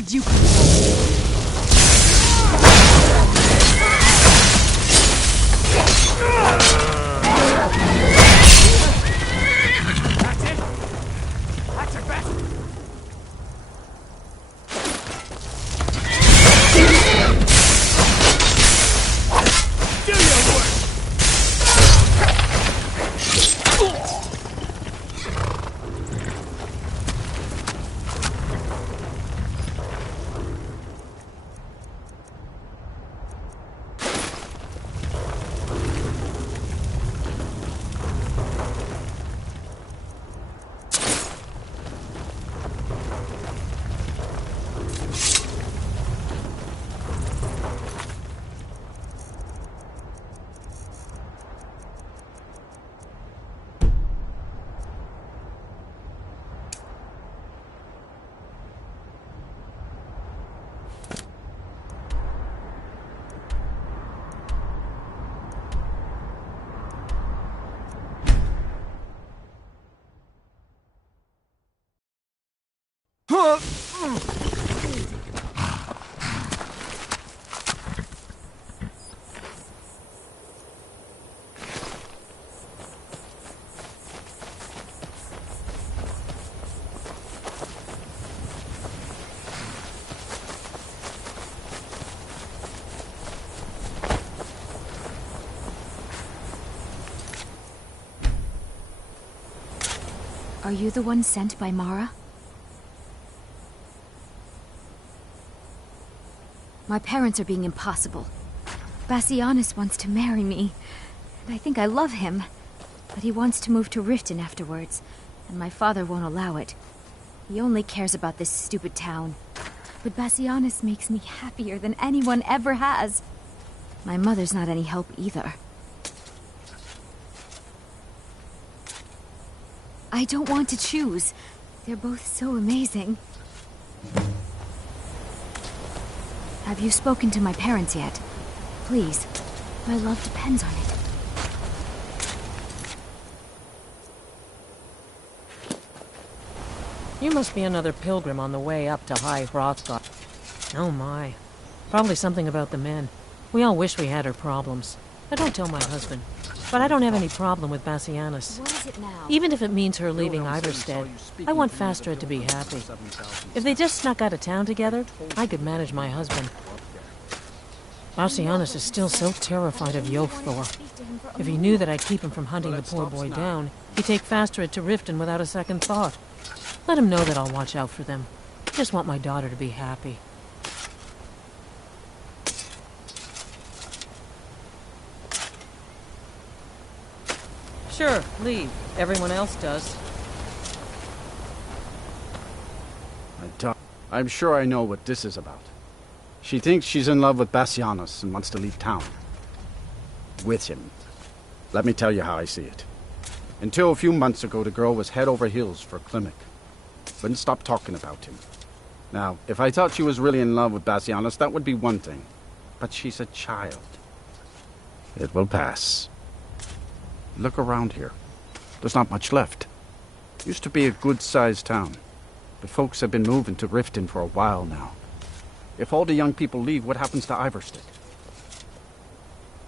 cards you control. That's it? That's your best? Do your work! Are you the one sent by Mara? My parents are being impossible. Bassianus wants to marry me, and I think I love him. But he wants to move to Riften afterwards, and my father won't allow it. He only cares about this stupid town. But Bassianus makes me happier than anyone ever has. My mother's not any help either. I don't want to choose. They're both so amazing. Have you spoken to my parents yet? Please. My love depends on it. You must be another pilgrim on the way up to High Hrothgar. Oh my. Probably something about the men. We all wish we had her problems. I don't tell my husband. But I don't have any problem with Bassianus. What is it now? Even if it means her leaving Iverstead, I want Fastred to be happy. If they just snuck out of town together, I could manage my husband. Bassianus is still so terrified of Yofthor. If he knew that I'd keep him from hunting the poor boy down, he'd take Fastred to Riften without a second thought. Let him know that I'll watch out for them. I just want my daughter to be happy. Sure, leave. Everyone else does. I'm sure I know what this is about. She thinks she's in love with Bassianus and wants to leave town. With him. Let me tell you how I see it. Until a few months ago, the girl was head over heels for Klimek. Wouldn't stop talking about him. Now, if I thought she was really in love with Bassianus, that would be one thing. But she's a child. It will pass. Look around here. There's not much left. Used to be a good-sized town. But folks have been moving to Riften for a while now. If all the young people leave, what happens to Iverstead?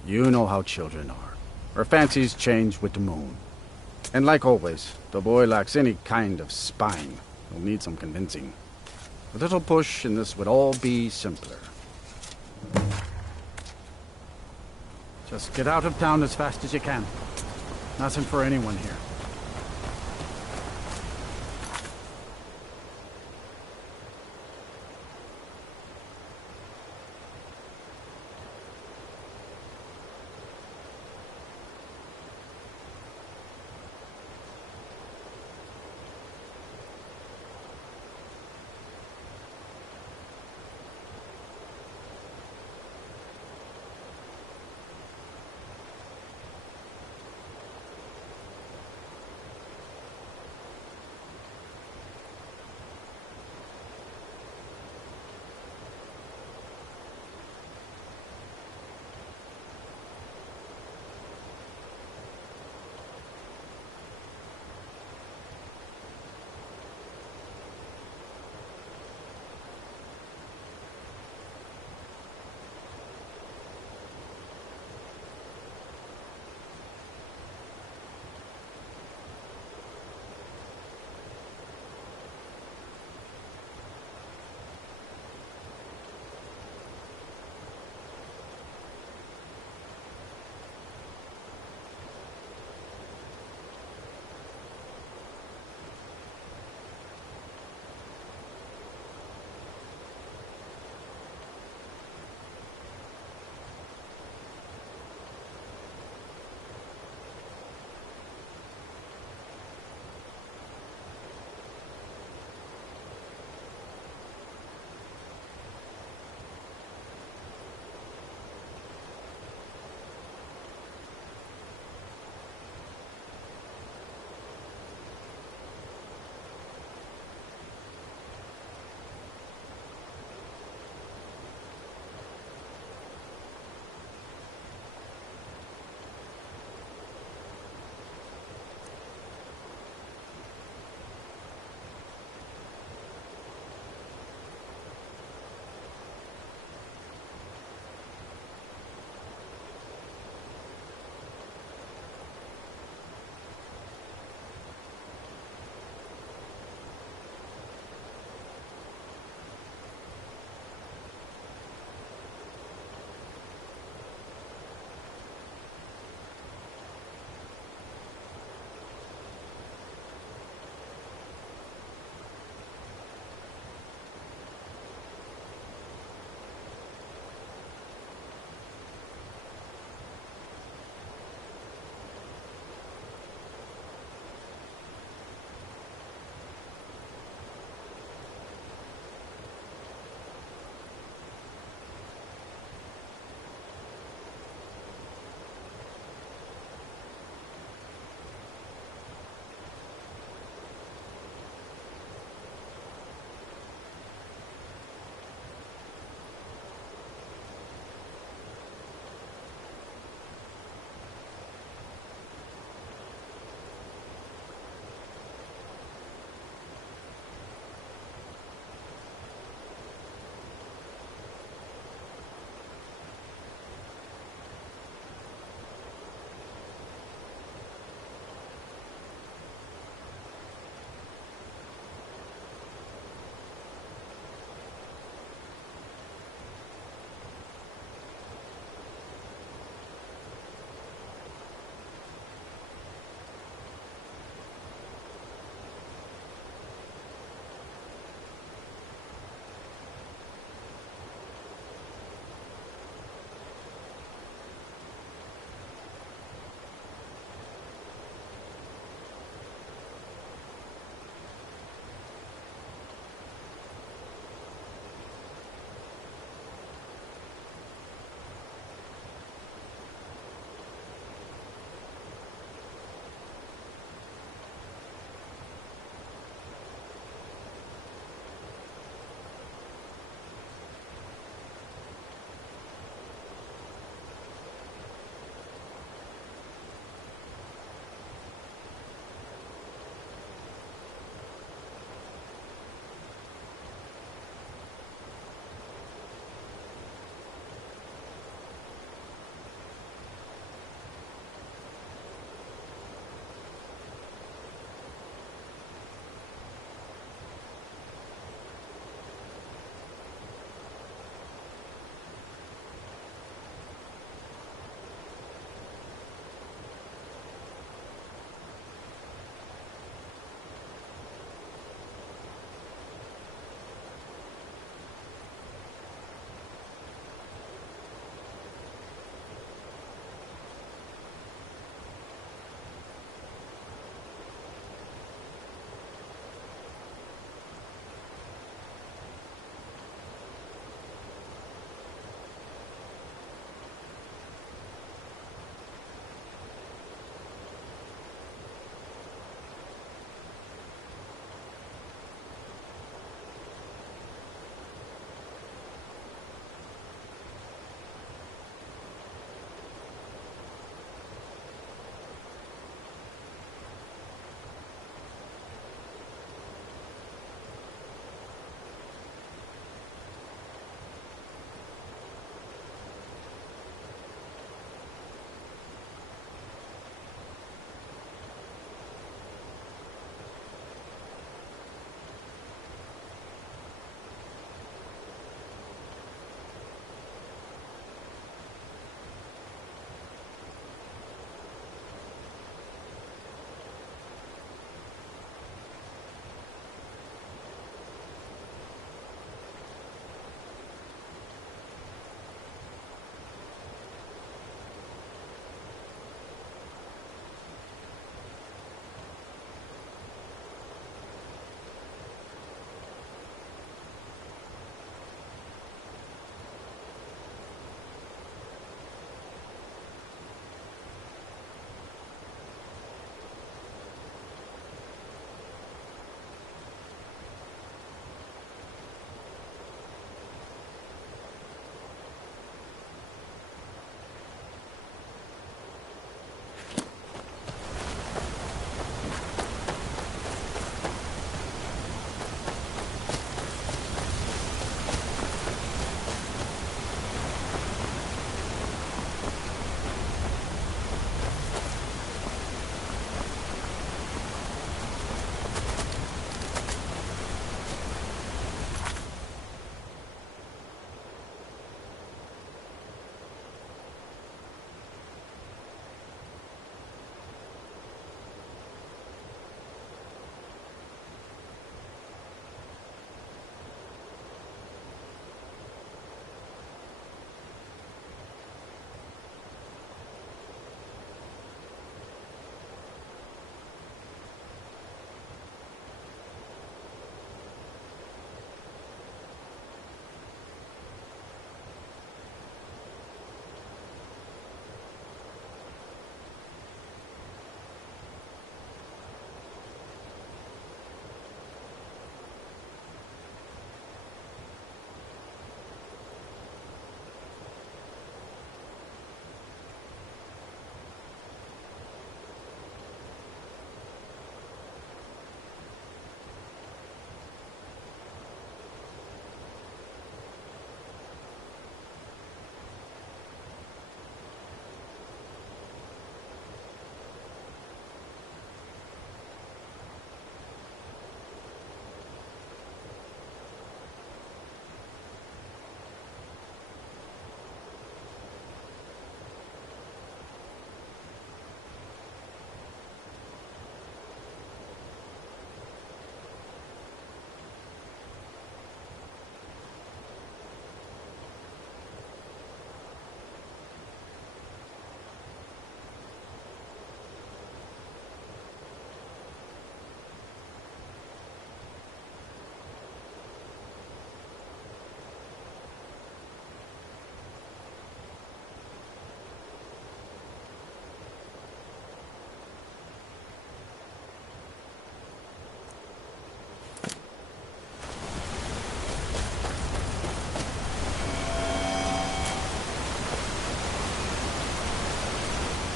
You know how children are. Her fancies change with the moon. And like always, the boy lacks any kind of spine. He'll need some convincing. A little push and this would all be simpler. Just get out of town as fast as you can. Nothing for anyone here.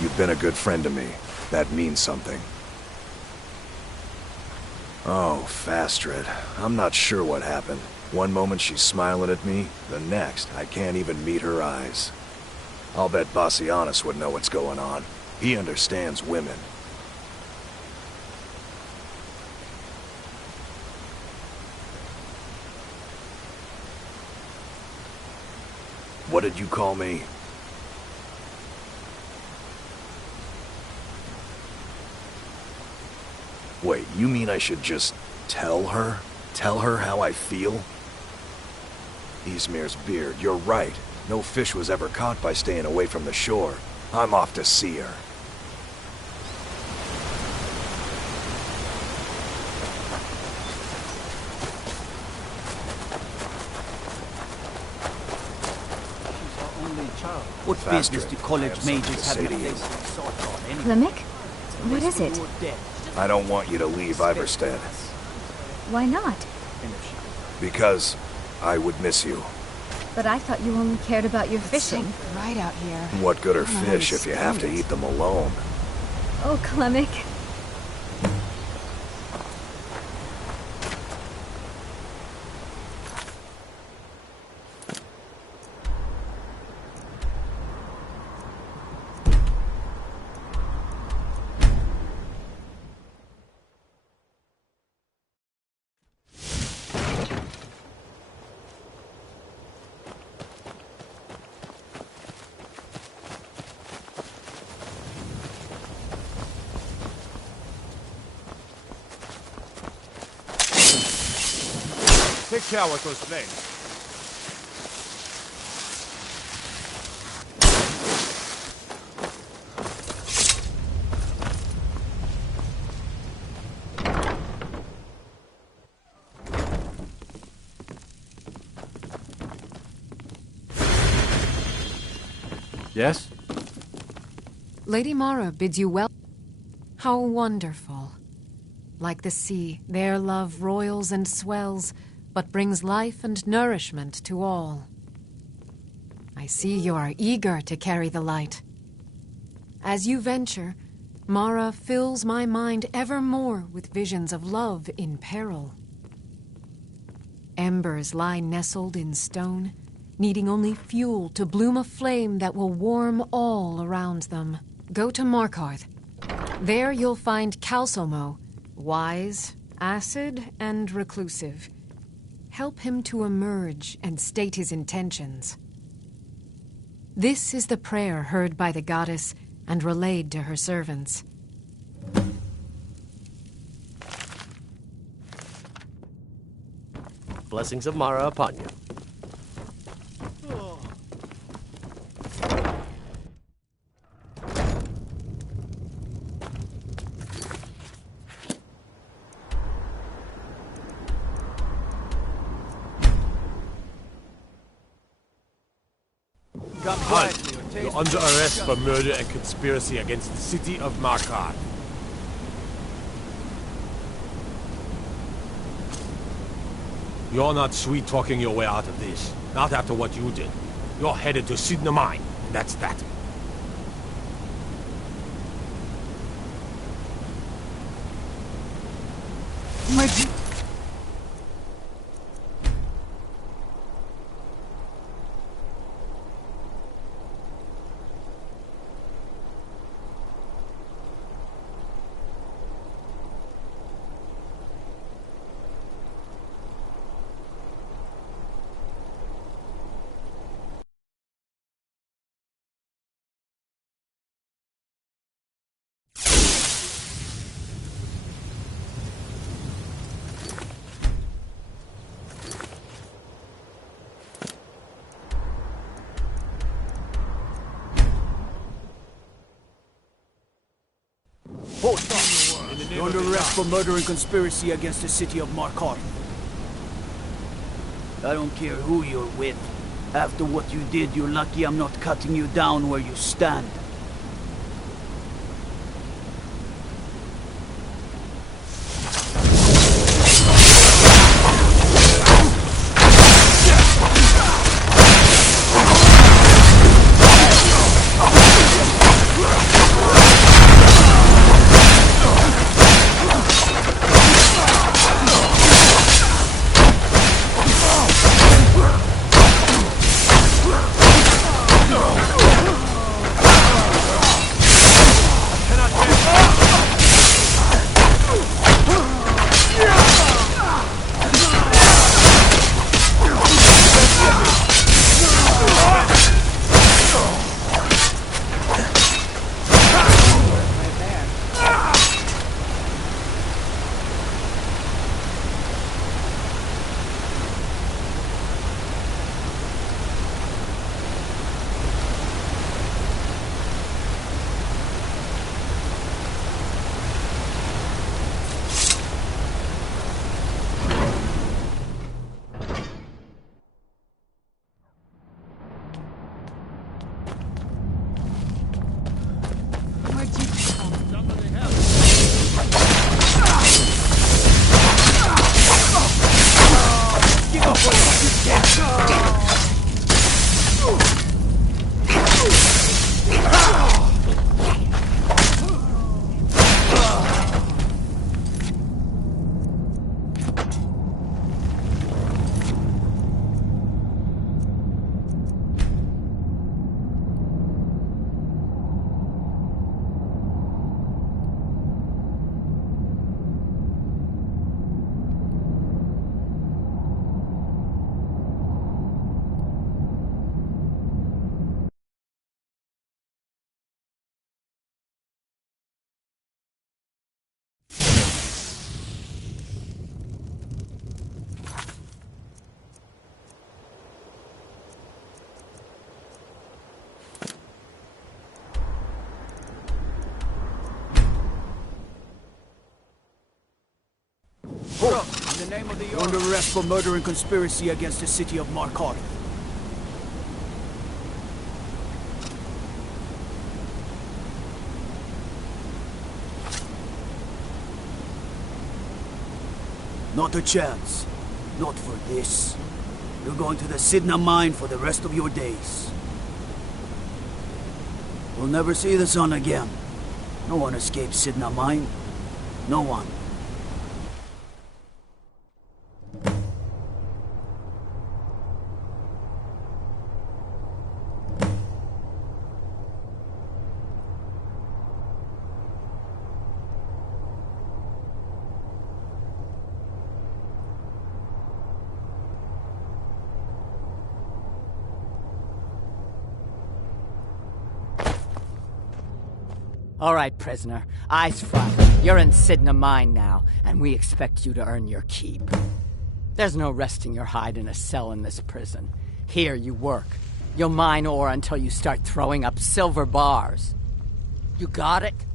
You've been a good friend to me. That means something. Oh, Fastred. I'm not sure what happened. One moment she's smiling at me, the next, I can't even meet her eyes. I'll bet Bassianus would know what's going on. He understands women. What did you call me? Wait, you mean I should just tell her? Tell her how I feel? Ysmir's beard, you're right. No fish was ever caught by staying away from the shore. I'm off to see her. What business do college something majors to have say in to you. place like Sarkar anyway? Fleming? What is it? I don't want you to leave Iverstead. Why not? Because I would miss you. But I thought you only cared about your fishing. Right out here. What good are I don't fish if you have to understand. eat them alone? Oh, Clemic. Take care with those flames. Yes? Lady Mara bids you well. How wonderful. Like the sea, their love roils and swells, but brings life and nourishment to all. I see you are eager to carry the light. As you venture, Mara fills my mind ever more with visions of love in peril. Embers lie nestled in stone, needing only fuel to bloom a flame that will warm all around them. Go to Markarth. There you'll find Calsomo, wise, acid, and reclusive. Help him to emerge and state his intentions. This is the prayer heard by the goddess and relayed to her servants. Blessings of Mara upon you. You're under arrest for murder and conspiracy against the city of Markarth. You're not sweet-talking your way out of this. Not after what you did. You're headed to Sidna Mine, and that's that. You're under arrest for murder and conspiracy against the city of Markarth. I don't care who you're with. After what you did, you're lucky I'm not cutting you down where you stand. In the name of the You're under arrest for murder and conspiracy against the city of Markarth. Not a chance. Not for this. You're going to the Sidna mine for the rest of your days. We'll never see the sun again. No one escapes Sidna mine. No one. All right, prisoner. Eyes front. You're in Sidna Mine now, and we expect you to earn your keep. There's no resting your hide in a cell in this prison. Here you work. You'll mine ore until you start throwing up silver bars. You got it?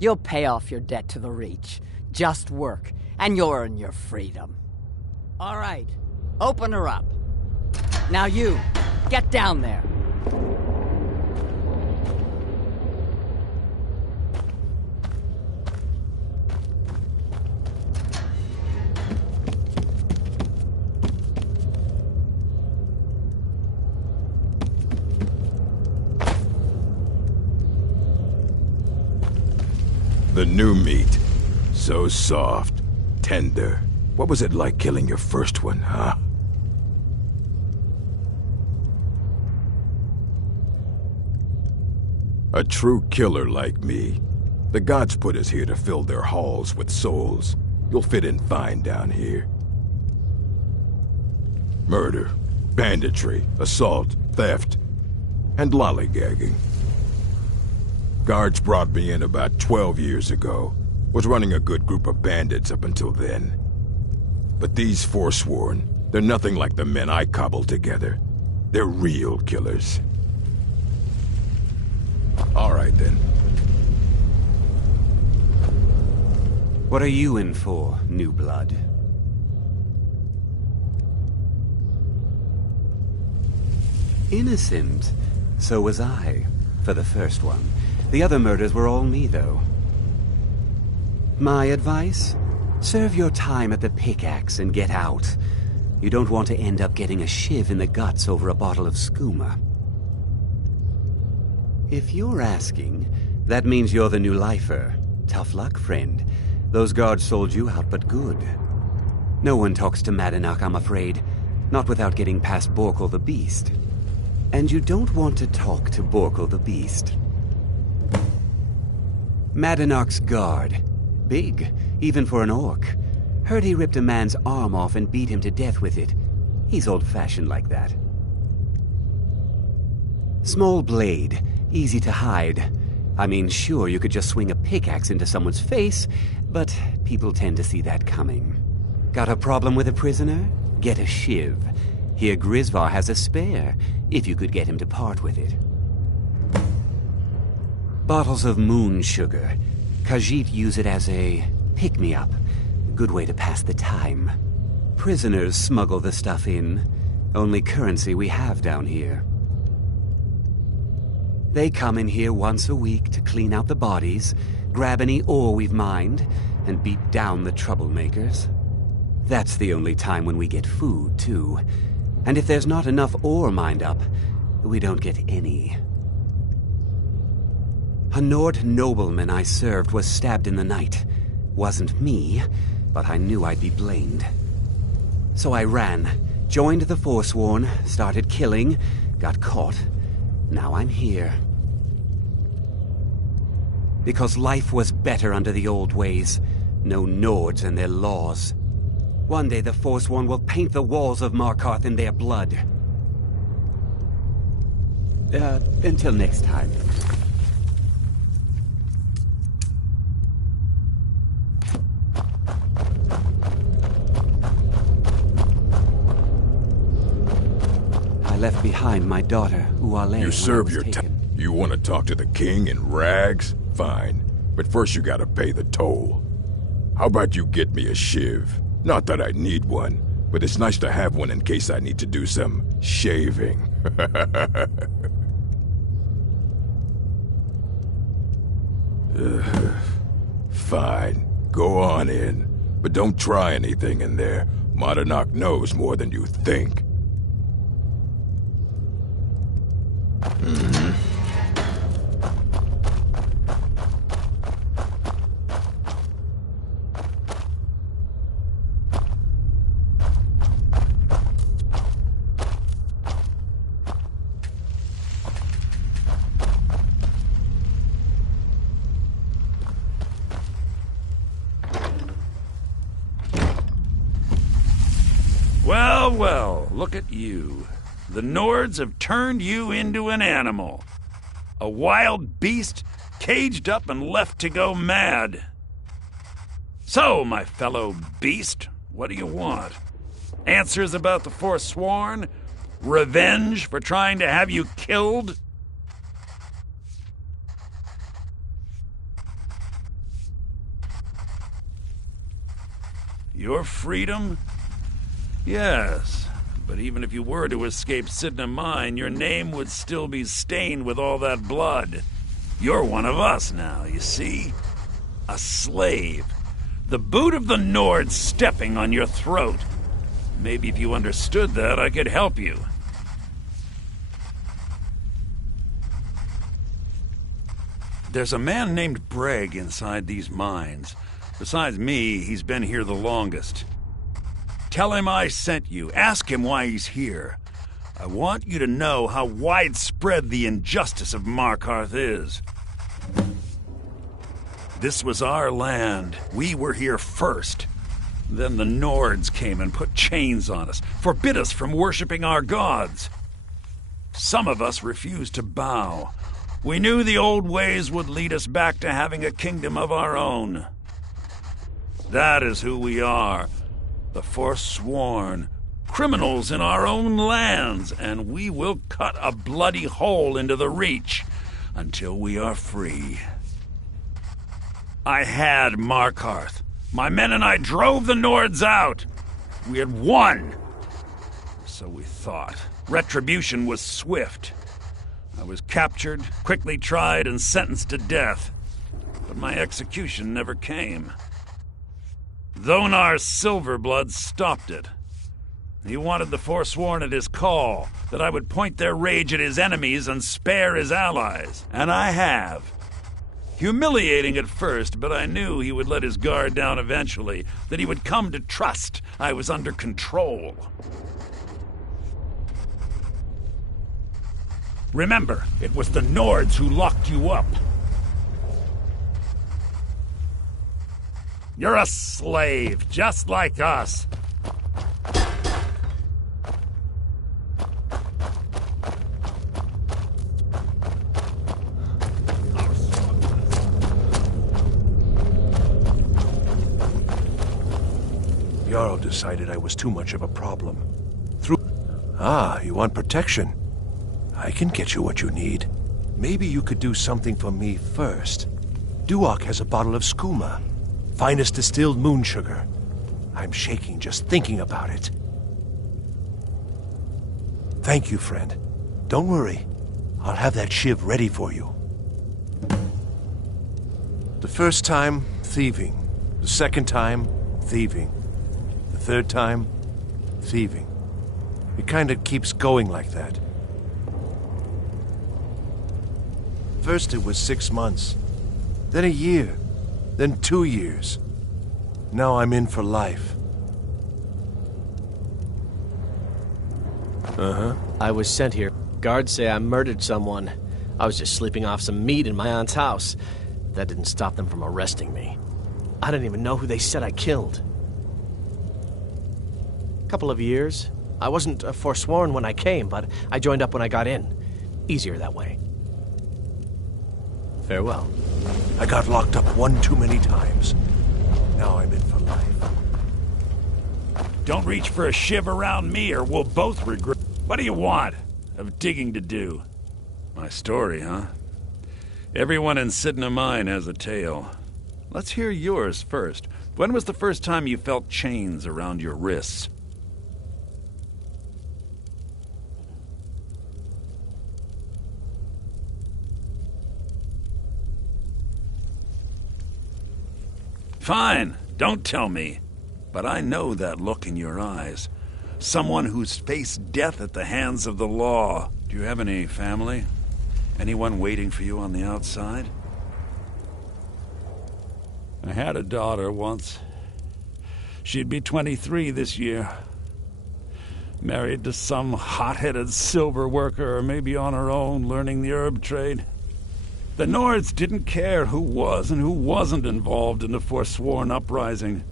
You'll pay off your debt to the Reach. Just work, and you'll earn your freedom. All right. Open her up. Now you, get down there. The new meat. So soft, tender. What was it like killing your first one, huh? A true killer like me. The gods put us here to fill their halls with souls. You'll fit in fine down here. Murder, banditry, assault, theft, and lollygagging. Guards brought me in about 12 years ago. Was running a good group of bandits up until then. But these Forsworn, they're nothing like the men I cobbled together. They're real killers. All right, then. What are you in for, new blood? Innocent. So was I, for the first one. The other murders were all me, though. My advice? Serve your time at the pickaxe and get out. You don't want to end up getting a shiv in the guts over a bottle of skooma. If you're asking, that means you're the new lifer. Tough luck, friend. Those guards sold you out, but good. No one talks to Madanach, I'm afraid. Not without getting past Borkul the Beast. And you don't want to talk to Borkul the Beast. Madanach's guard. Big, even for an orc. Heard he ripped a man's arm off and beat him to death with it. He's old-fashioned like that. Small blade. Easy to hide. I mean, sure, you could just swing a pickaxe into someone's face, but people tend to see that coming. Got a problem with a prisoner? Get a shiv. Here Grisvar has a spare, if you could get him to part with it. Bottles of moon sugar. Khajiit use it as a pick-me-up. Good way to pass the time. Prisoners smuggle the stuff in. Only currency we have down here. They come in here once a week to clean out the bodies, grab any ore we've mined, and beat down the troublemakers. That's the only time when we get food, too. And if there's not enough ore mined up, we don't get any. A Nord nobleman I served was stabbed in the night. Wasn't me, but I knew I'd be blamed. So I ran, joined the Forsworn, started killing, got caught. Now I'm here. Because life was better under the old ways. No Nords and their laws. One day the Forsworn will paint the walls of Markarth in their blood. Until next time. I left behind my daughter, Uale. You serve your time. You want to talk to the king in rags? Fine, but first you gotta pay the toll. How about you get me a shiv? Not that I need one, but it's nice to have one in case I need to do some shaving. Fine, go on in. But don't try anything in there. Monadnock knows more than you think. Well, well, look at you. The Nords have turned you into an animal. A wild beast, caged up and left to go mad. So, my fellow beast, what do you want? Answers about the Forsworn? Revenge for trying to have you killed? Your freedom? Yes, but even if you were to escape Sidna Mine, your name would still be stained with all that blood. You're one of us now, you see? A slave. The boot of the Nord stepping on your throat. Maybe if you understood that, I could help you. There's a man named Breg inside these mines. Besides me, he's been here the longest. Tell him I sent you. Ask him why he's here. I want you to know how widespread the injustice of Markarth is. This was our land. We were here first. Then the Nords came and put chains on us, forbid us from worshipping our gods. Some of us refused to bow. We knew the old ways would lead us back to having a kingdom of our own. That is who we are. The Forsworn, criminals in our own lands, and we will cut a bloody hole into the Reach until we are free. I had Markarth. My men and I drove the Nords out. We had won. So we thought. Retribution was swift. I was captured, quickly tried, and sentenced to death. But my execution never came. Thonar Silverblood stopped it. He wanted the Forsworn at his call, that I would point their rage at his enemies and spare his allies. And I have. Humiliating at first, but I knew he would let his guard down eventually, that he would come to trust I was under control. Remember, it was the Nords who locked you up. You're a slave, just like us. Jarl decided I was too much of a problem. Ah, you want protection? I can get you what you need. Maybe you could do something for me first. Duak has a bottle of skooma. Finest distilled moon sugar. I'm shaking just thinking about it. Thank you, friend. Don't worry. I'll have that shiv ready for you. The first time, thieving. The second time, thieving. The third time, thieving. It kind of keeps going like that. First it was 6 months, then a year, then 2 years. Now I'm in for life. I was sent here. Guards say I murdered someone. I was just sleeping off some meat in my aunt's house. That didn't stop them from arresting me. I didn't even know who they said I killed. Couple of years. I wasn't forsworn when I came, but I joined up when I got in. Easier that way. Farewell. I got locked up one too many times. Now I'm in for life. Don't reach for a shiv around me or we'll both regret. What do you want? Have digging to do. My story, huh? Everyone in Sidna Mine has a tale. Let's hear yours first. When was the first time you felt chains around your wrists? Fine, don't tell me. But I know that look in your eyes. Someone who's faced death at the hands of the law. Do you have any family? Anyone waiting for you on the outside? I had a daughter once. She'd be 23 this year. Married to some hot-headed silver worker, or maybe on her own, learning the herb trade. The Nords didn't care who was and who wasn't involved in the Forsworn uprising.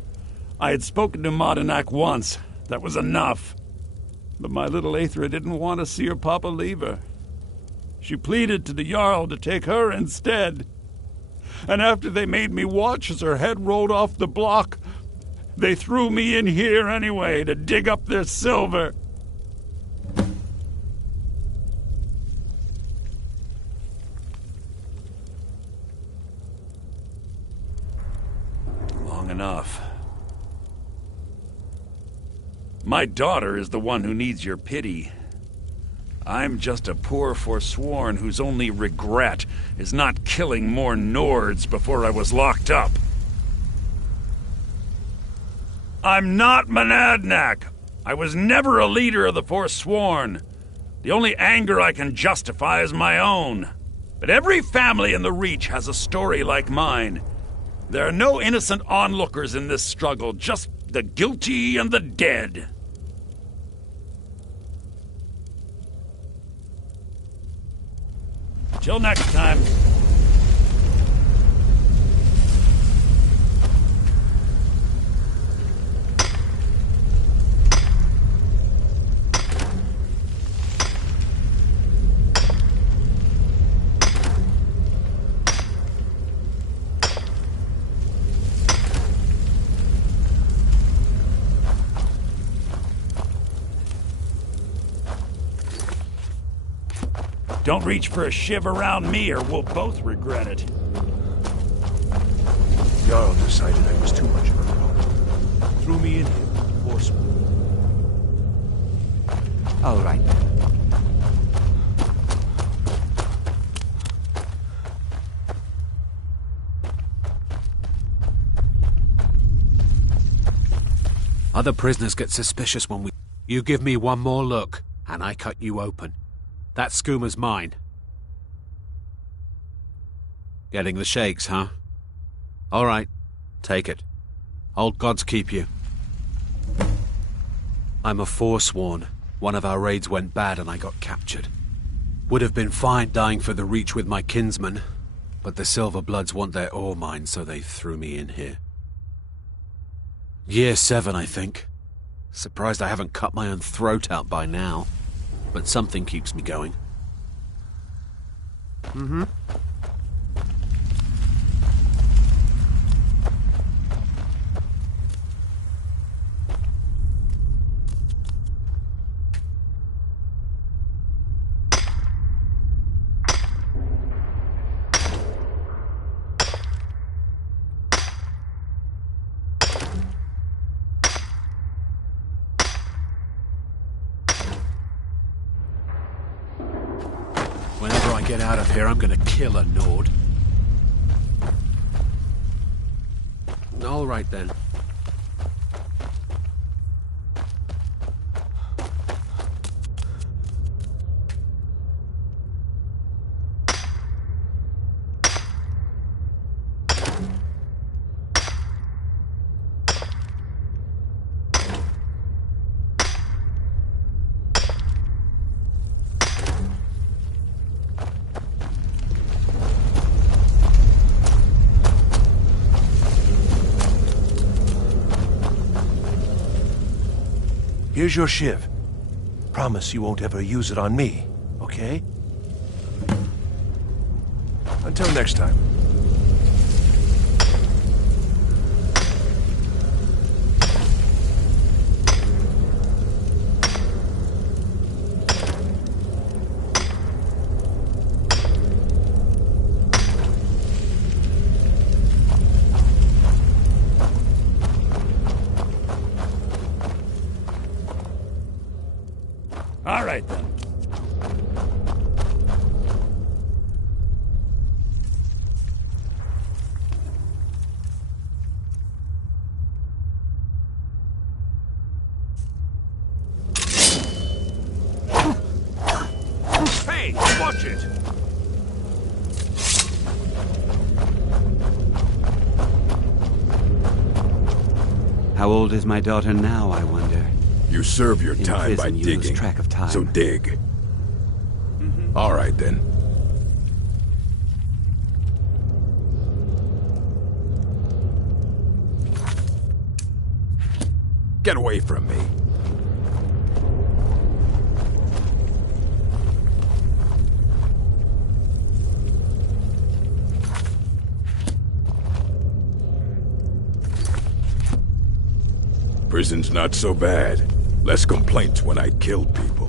I had spoken to Modenak once. That was enough. But my little Aethra didn't want to see her papa leave her. She pleaded to the Jarl to take her instead. And after they made me watch as her head rolled off the block, they threw me in here anyway to dig up their silver. Long enough. My daughter is the one who needs your pity. I'm just a poor Forsworn whose only regret is not killing more Nords before I was locked up. I'm not Monadnock. I was never a leader of the Forsworn. The only anger I can justify is my own. But every family in the Reach has a story like mine. There are no innocent onlookers in this struggle, just the guilty and the dead. Till next time. Don't reach for a shiv around me or we'll both regret it. Jarl decided I was too much of a problem. Threw me in here with Forsworn. All right. Other prisoners get suspicious when we... You give me one more look, and I cut you open. That schooner's mine. Getting the shakes, huh? All right, take it. Old gods keep you. I'm a Forsworn. One of our raids went bad and I got captured. Would have been fine dying for the Reach with my kinsmen, but the Silver Bloods want their ore mine, so they threw me in here. Year 7, I think. Surprised I haven't cut my own throat out by now. But something keeps me going. Mm-hmm. Whenever I get out of here, I'm gonna kill a Nord. All right, then. Here's your shiv. Promise you won't ever use it on me, okay? Until next time. All right, then. Hey, watch it! How old is my daughter now, I wonder? You serve your In time by prison, you lose digging, track of time. so dig. All right, then. Get away from me. Prison's not so bad. Less complaints when I killed people.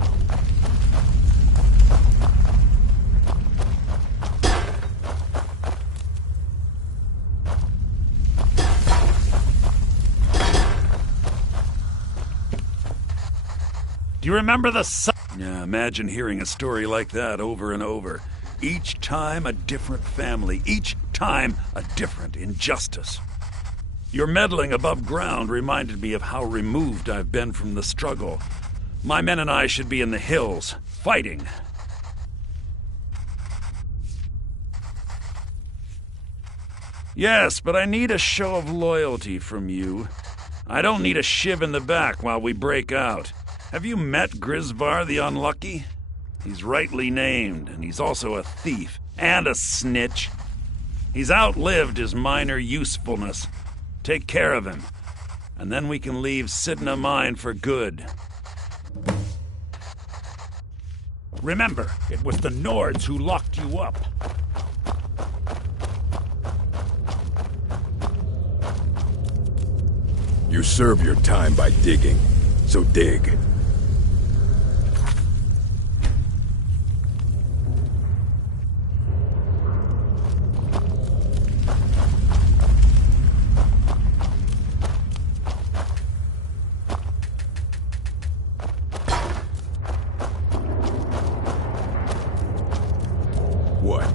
Do you remember the sun? Yeah, imagine hearing a story like that over and over. Each time a different family, each time a different injustice. Your meddling above ground reminded me of how removed I've been from the struggle. My men and I should be in the hills, fighting. Yes, but I need a show of loyalty from you. I don't need a shiv in the back while we break out. Have you met Grisvar the Unlucky? He's rightly named, and he's also a thief and a snitch. He's outlived his minor usefulness. Take care of him, and then we can leave Sidna Mine for good. Remember, it was the Nords who locked you up. You serve your time by digging, so dig. What?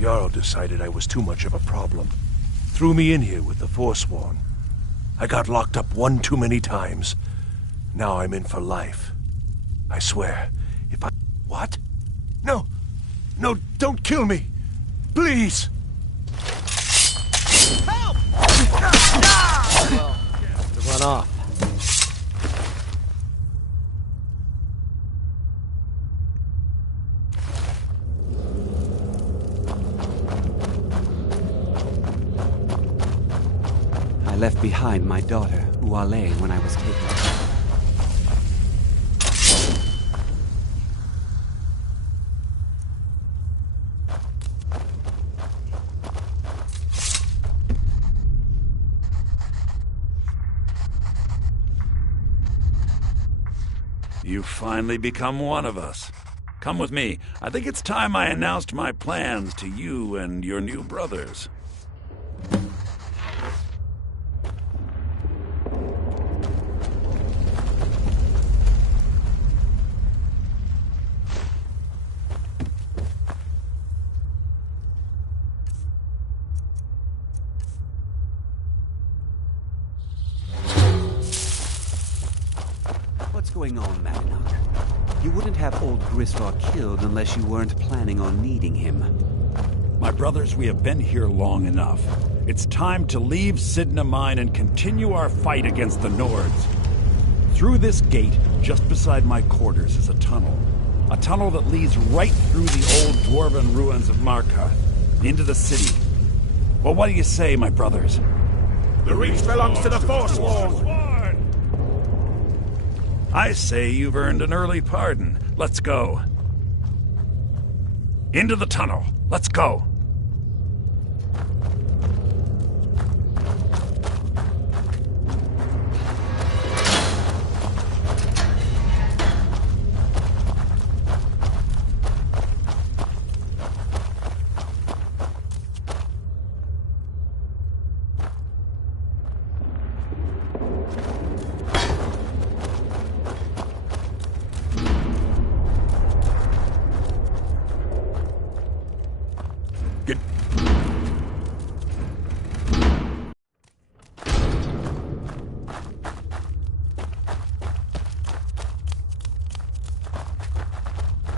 Jarl decided I was too much of a problem. Threw me in here with the Forsworn. I got locked up one too many times. Now I'm in for life. I swear, if I... What? No! No, don't kill me! Please! Help! Well, to run off. I left behind my daughter, Uale, when I was taken. You've finally become one of us. Come with me. I think it's time I announced my plans to you and your new brothers. What's going on, Marinok? You wouldn't have old Gristar killed unless you weren't planning on needing him. My brothers, we have been here long enough. It's time to leave Sidna Mine and continue our fight against the Nords. Through this gate, just beside my quarters, is a tunnel. A tunnel that leads right through the old dwarven ruins of Markarth, into the city. Well, what do you say, my brothers? The Reach belongs to the Forsworn! I say you've earned an early pardon. Let's go. Into the tunnel. Let's go.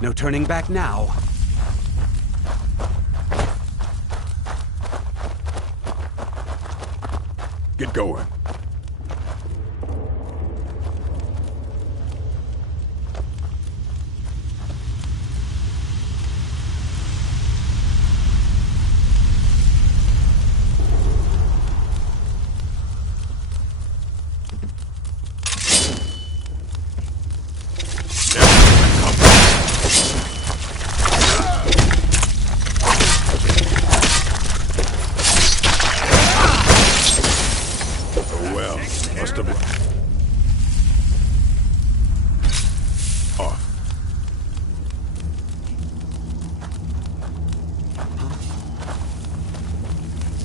No turning back now. Get going.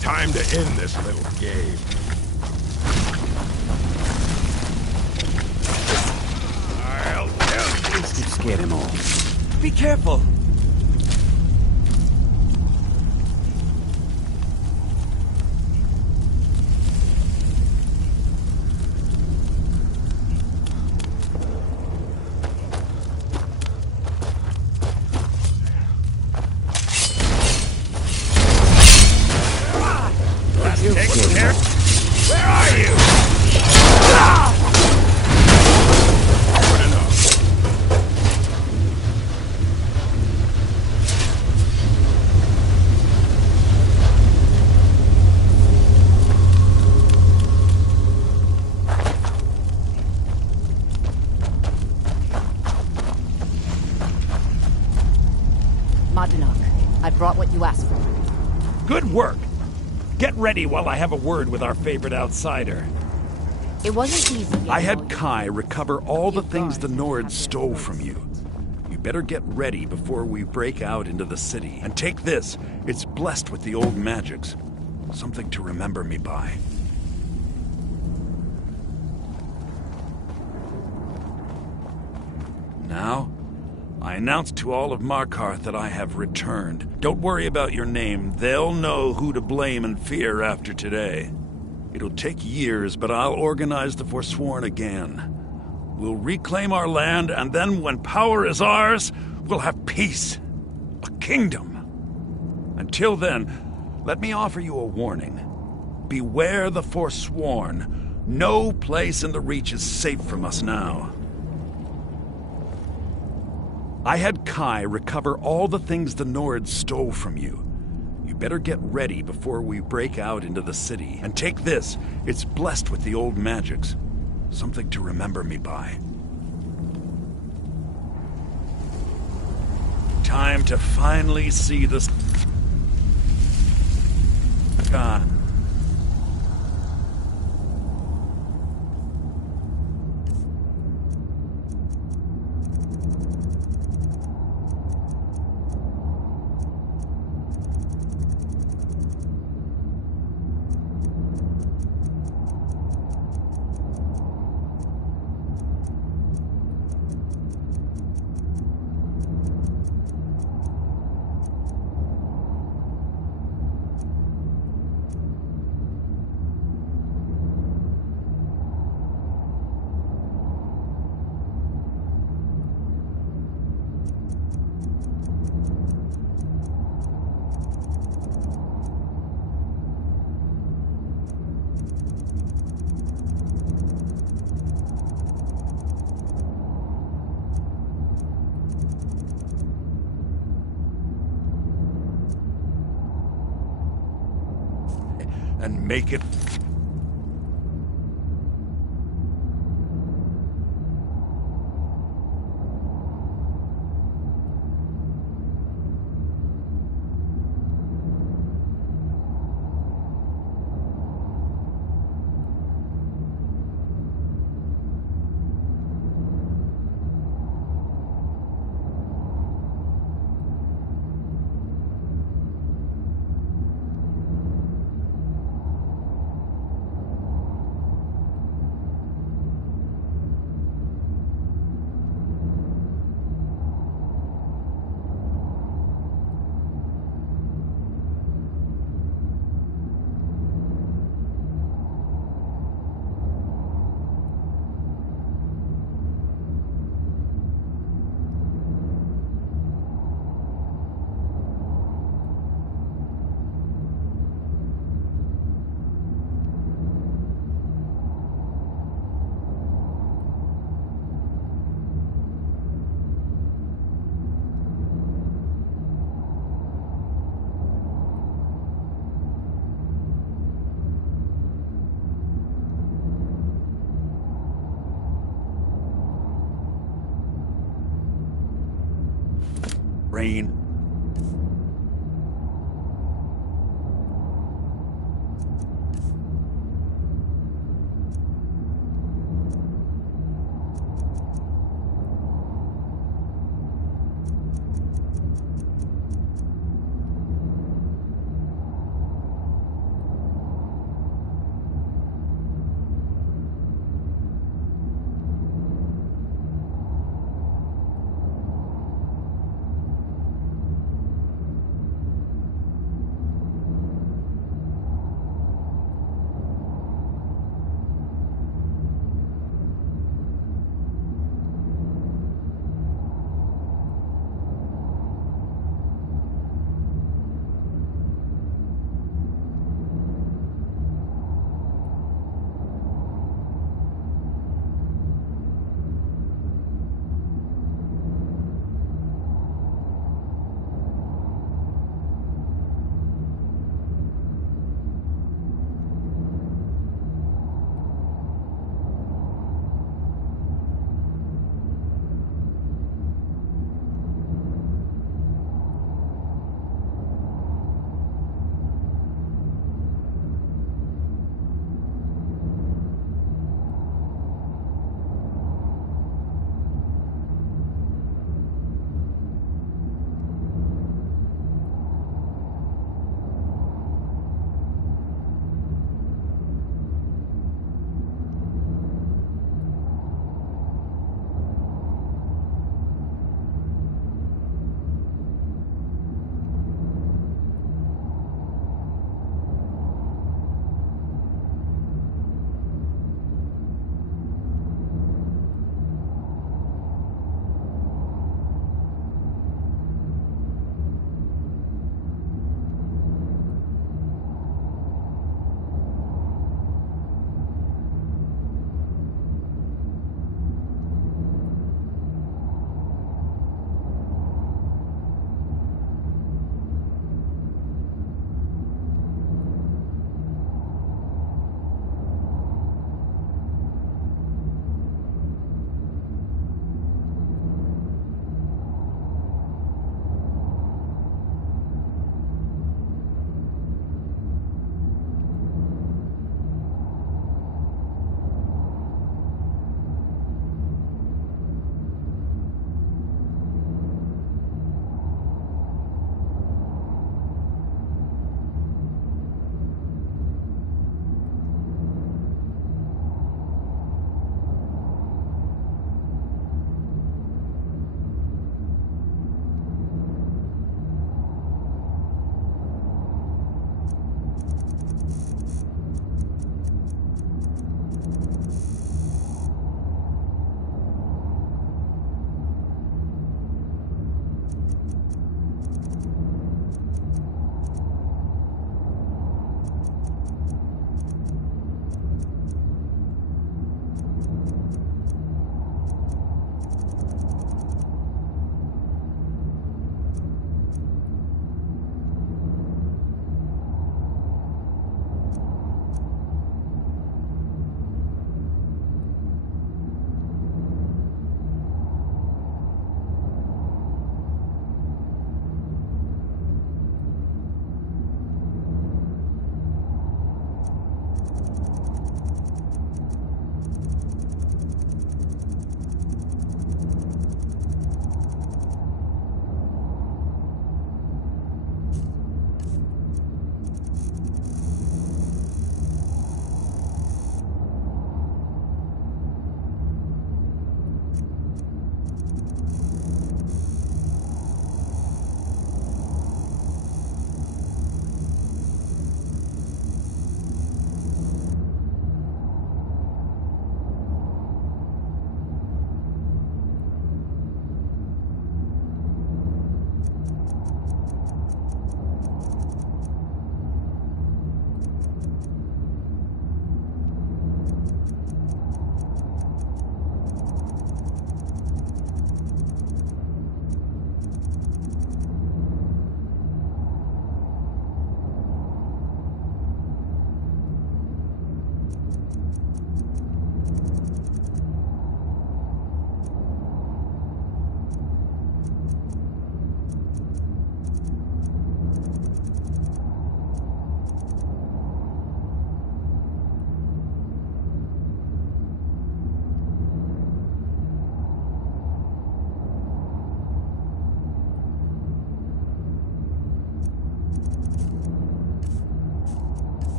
Time to end this little game. I'll kill you! You scared him all. Be careful! Where are you? Madanok, I brought what you asked for. Good work. Get ready while I have a word with our favorite outsider. It wasn't easy. I had Kai recover all the things the Nords stole from you. You better get ready before we break out into the city. And take this. It's blessed with the old magics. Something to remember me by. Now, I announce to all of Markarth that I have returned. Don't worry about your name. They'll know who to blame and fear after today. It'll take years, but I'll organize the Forsworn again. We'll reclaim our land, and then when power is ours, we'll have peace. A kingdom. Until then, let me offer you a warning. Beware the Forsworn. No place in the Reach is safe from us now. I had Kai recover all the things the Nords stole from you. You better get ready before we break out into the city. And take this. It's blessed with the old magics. Something to remember me by. Time to finally see this... and make it... Rain.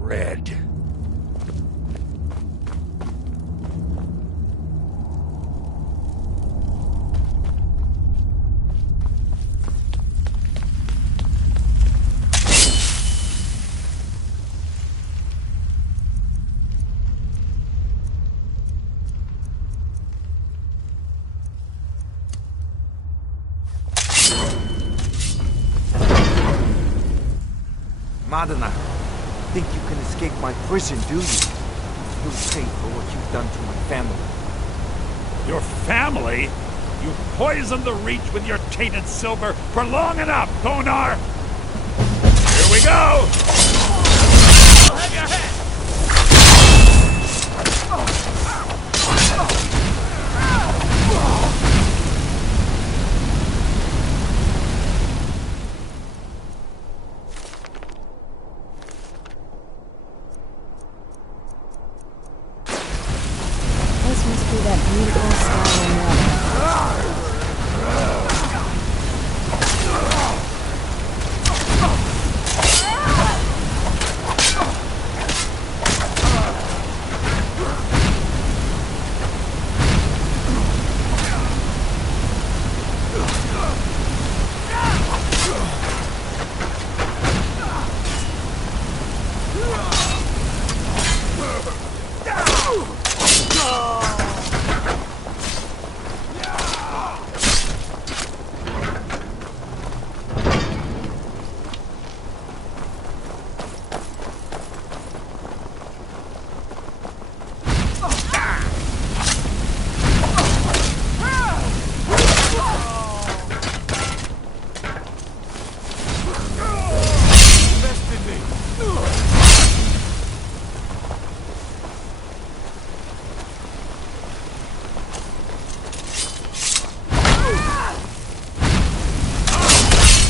Red. Madana, think you can escape my prison, do you? You'll pay for what you've done to my family. Your family? You poisoned the Reach with your tainted silver for long enough, Konar! Here we go! Have your head! This must be that beautiful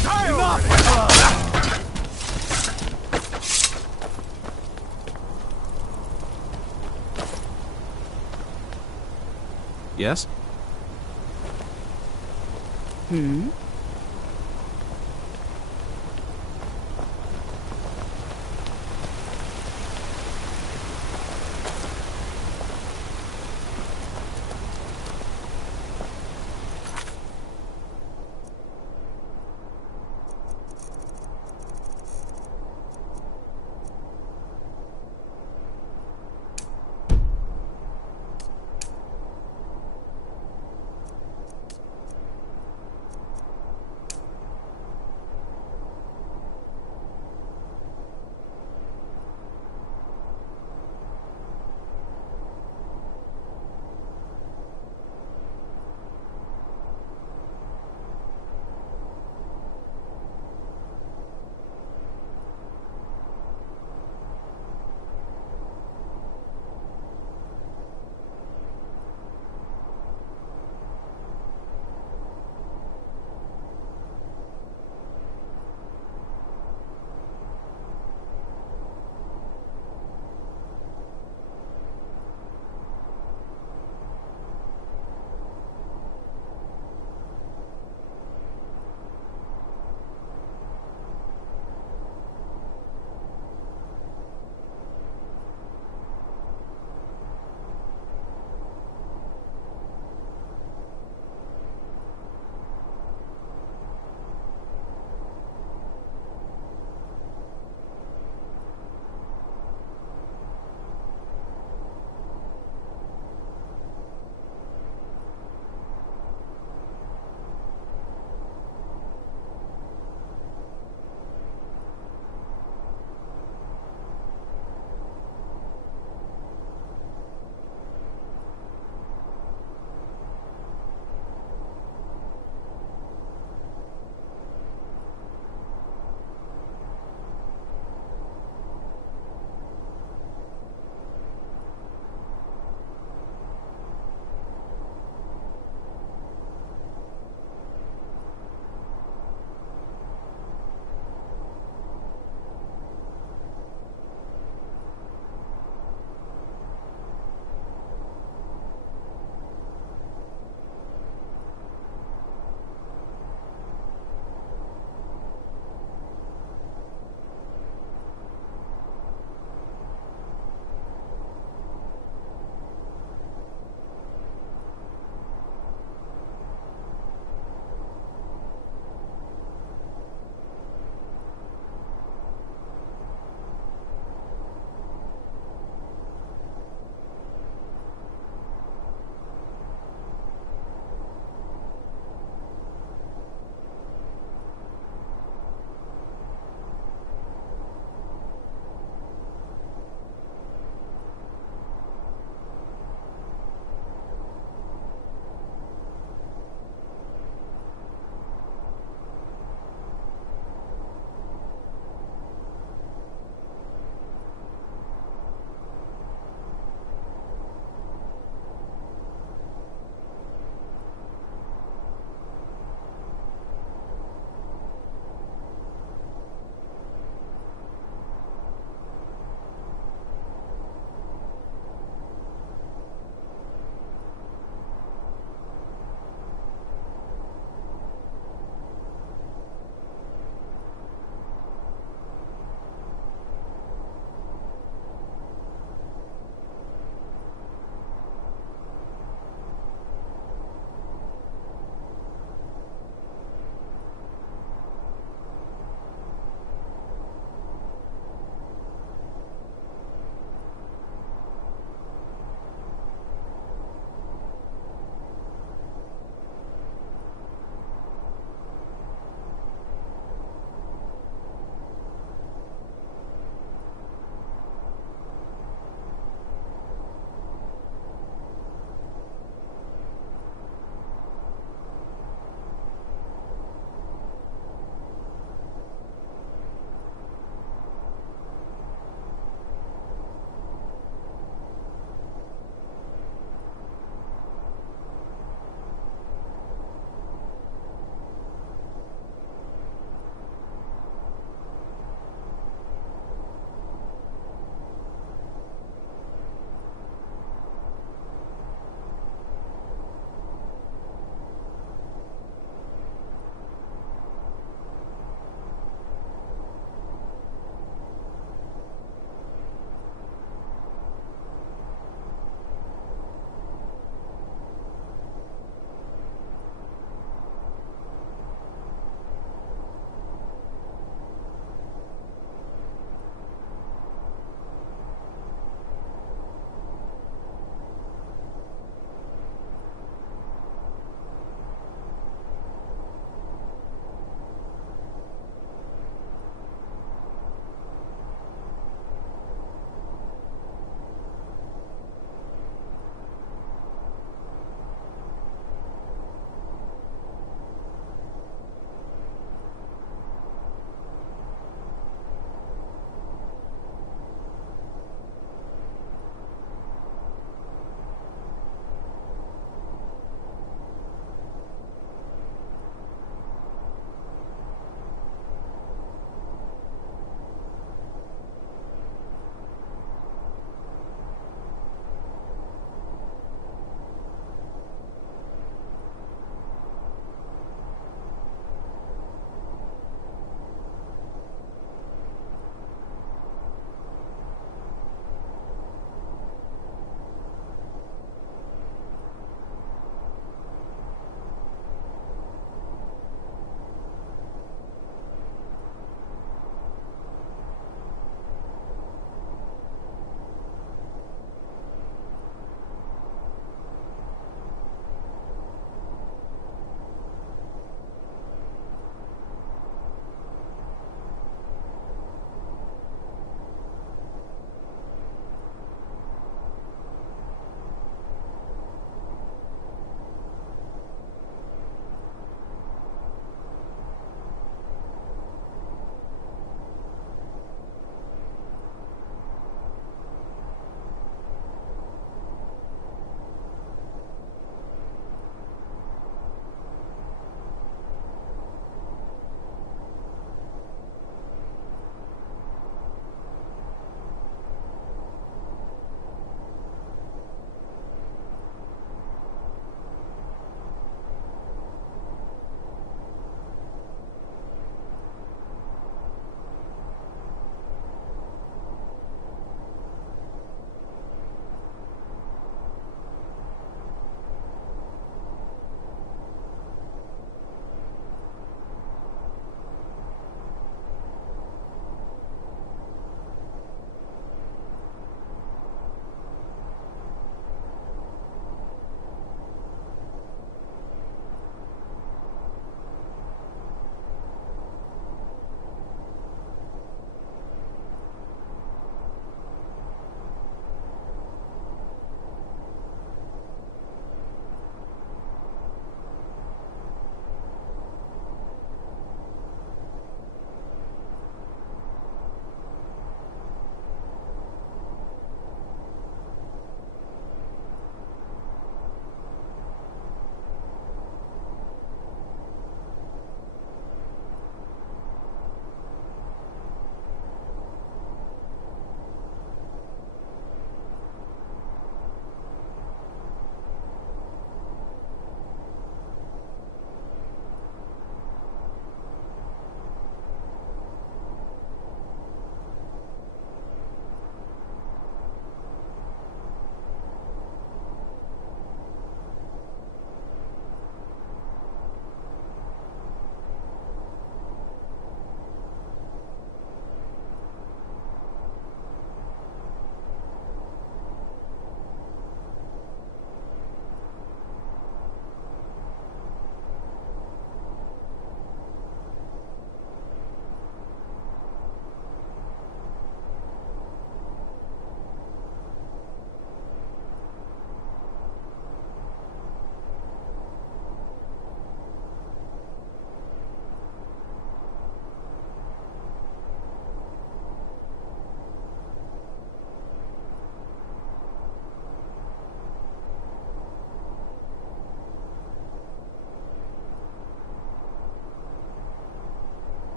Skyrim weather. Yes?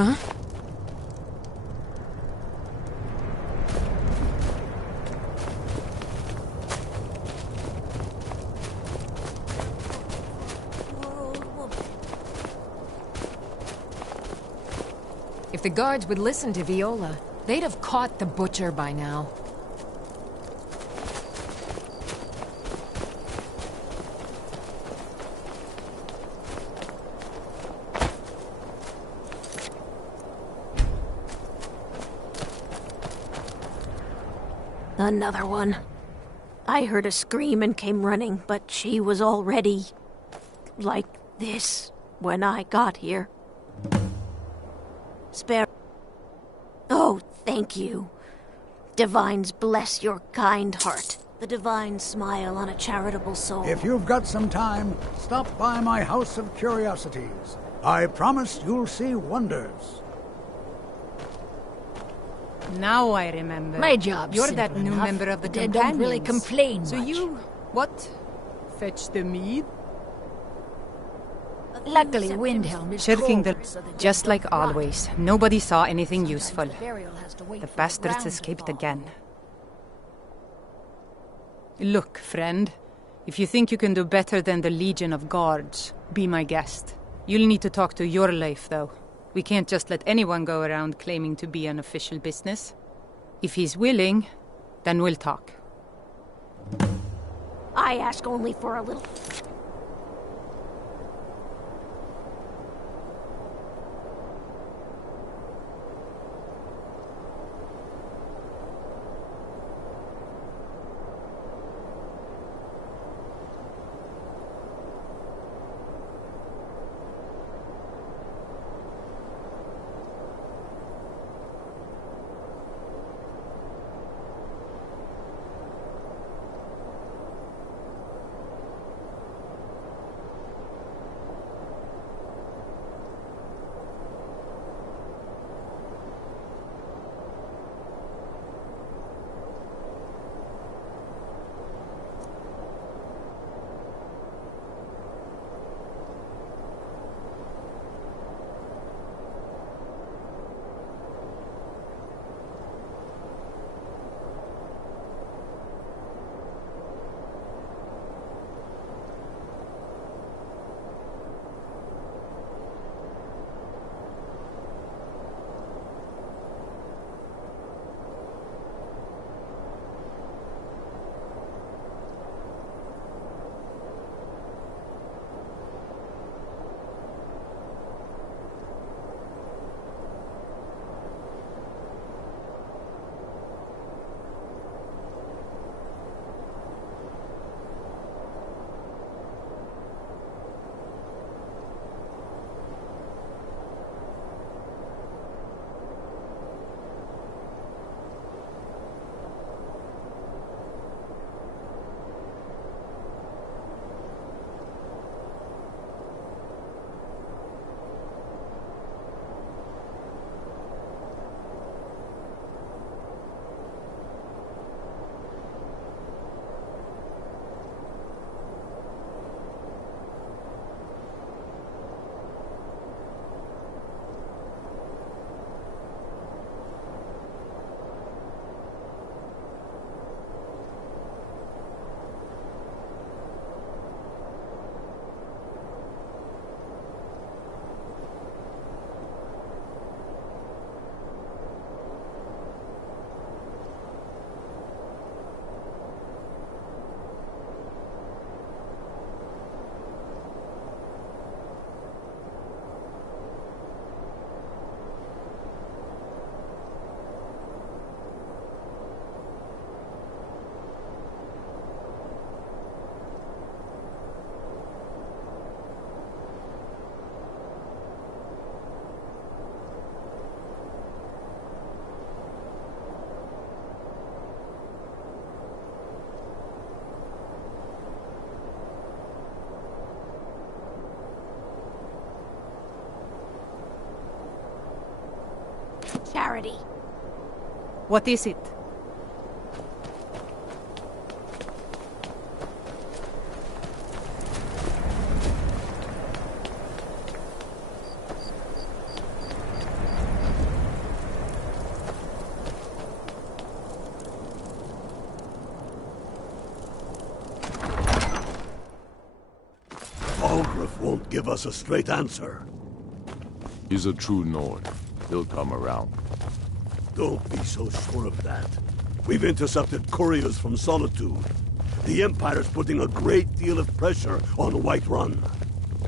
Huh? If the guards would listen to Viola, they'd have caught the butcher by now. Another one. I heard a scream and came running, but she was already... like this when I got here. Spare... Oh, thank you. Divines bless your kind heart. The divine smile on a charitable soul. If you've got some time, stop by my House of Curiosities. I promise you'll see wonders. Now I remember. My job's You're simple that new enough. member of the They Companions. don't really complain So much. you... what? Fetch the mead? Luckily, Windhelm is Shirking the... cold, so the Just dead like don't rot. always. Nobody saw anything useful. The burial has to wait The for bastards ground to escaped thaw. again. Look, friend. If you think you can do better than the Legion of Guards, be my guest. You'll need to talk to your life, though. We can't just let anyone go around claiming to be an official business. If he's willing, then we'll talk. I ask only for a little... Charity. What is it? Ulgrif won't give us a straight answer. He's a true Nord. He'll come around. Don't be so sure of that. We've intercepted couriers from Solitude. The Empire's putting a great deal of pressure on Whiterun.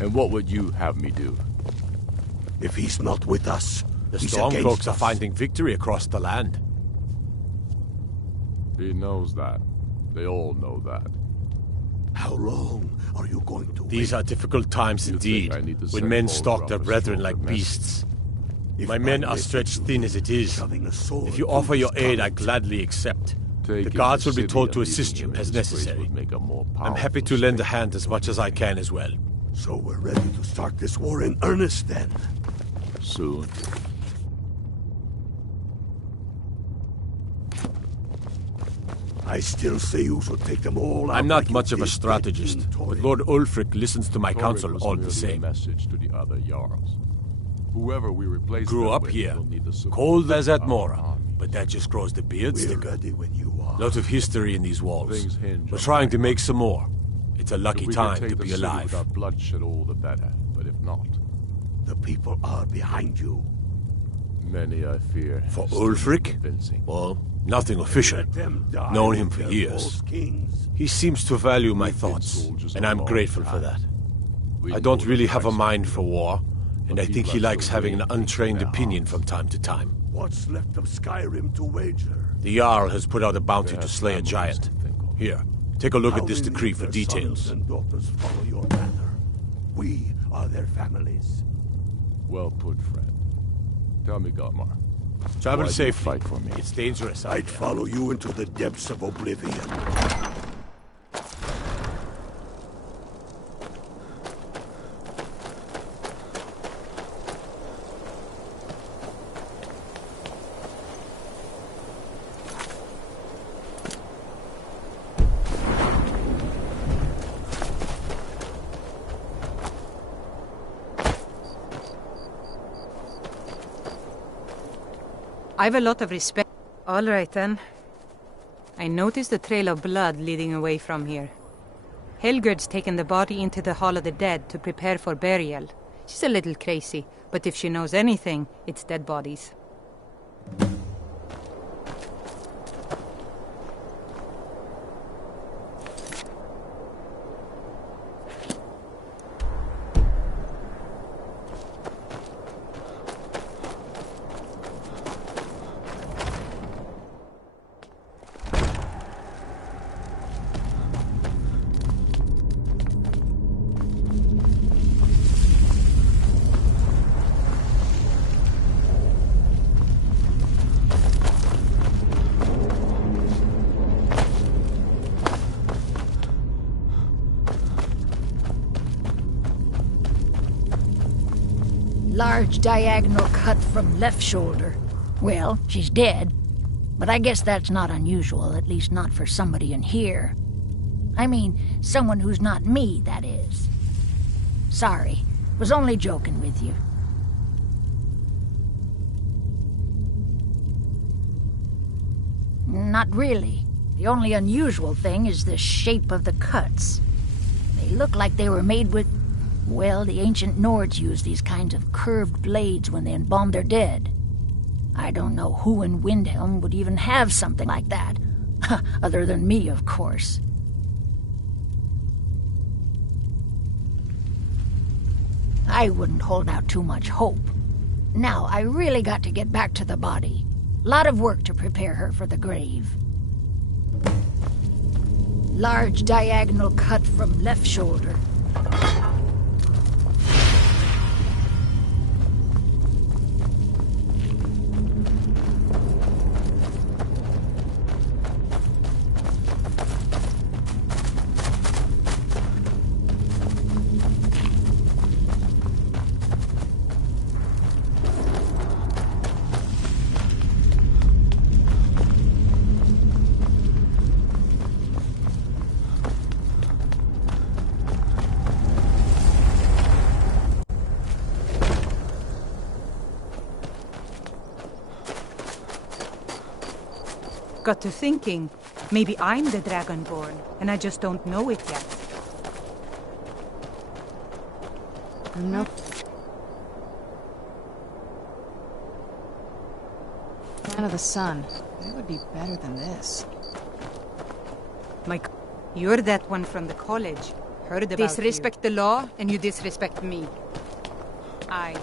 And what would you have me do? If he's not with us, The he's Stormcloaks against are us. finding victory across the land. He knows that. They all know that. How long are you going to These are difficult times indeed, when men stalk their brethren like beasts. My men are stretched thin as it is. If you offer your aid, I gladly accept. The guards will be told to assist you as necessary. I'm happy to lend a hand as much as I can as well. So we're ready to start this war in earnest then? Soon. I still say you should take them all out. I'm not like you much of a did strategist, but Lord Ulfric listens to my counsel all the same. Message to the other Jarls. Whoever we replace Grew them up with here, will need the support cold as of at our Mora, army. but that just grows the beard We're thicker. ready when you are. Lot of history in these walls. Things hinge We're on trying to that. make some more. It's a lucky If we can time take to the be city alive. without bloodshed, all the better. But if not, The people are behind you. many I fear. For still Ulfric? convincing. Well, nothing official. Let them die Known with him for their years. false kings. He seems to value my We've been thoughts, soldiers and a I'm long grateful for time. that. We I know don't the really have a price mind of for war, and I But think he people likes still having an wait untrained their opinion hearts. from time to time. What's left of Skyrim to wager? The Jarl has put out a bounty They to have slay a families giant. to think of. Here, take a look How at this many decree of for their details. sons and daughters follow your banner? We are their families. Well put, friend. Tell me, Garmar. Travel why do you safely. fight for me? It's dangerous out I'd there. follow you into the depths of oblivion. I've a lot of respect. All right, then. I noticed a trail of blood leading away from here. Helgerd's taken the body into the Hall of the Dead to prepare for burial. She's a little crazy, but if she knows anything, it's dead bodies. Large diagonal cut from left shoulder. Well, she's dead. But I guess that's not unusual, at least not for somebody in here. I mean, someone who's not me, that is. Sorry. Was only joking with you. Not really. The only unusual thing is the shape of the cuts. They look like they were made with... Well, the ancient Nords used these kinds of curved blades when they embalmed their dead. I don't know who in Windhelm would even have something like that. Other than me, of course. I wouldn't hold out too much hope. Now, I really got to get back to the body. Lot of work to prepare her for the grave. Large diagonal cut from left shoulder. Got to thinking, maybe I'm the Dragonborn, and I just don't know it yet. No. Son of the sun. It would be better than this. Mike, you're that one from the college. Heard about Disrespect the law, and you disrespect me. I...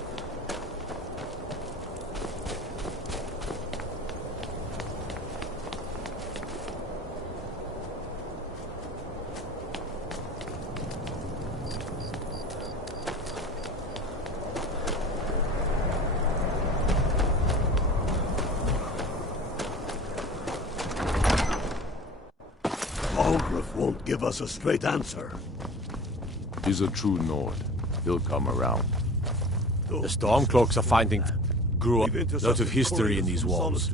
Won't give us a straight answer. He's a true Nord. He'll come around. The Stormcloaks are finding... Grew up. Lot of history in these walls.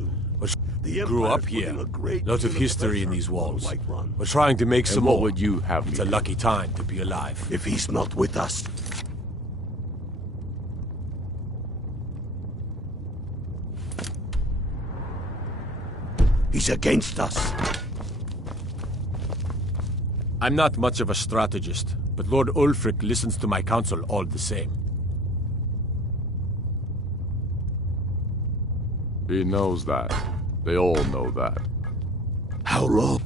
Grew up here. Lot of history in these walls. We're trying to make some more. What would you have me? It's a lucky time to be alive. If he's not with us... He's against us. I'm not much of a strategist, but Lord Ulfric listens to my counsel all the same. He knows that. They all know that. How long?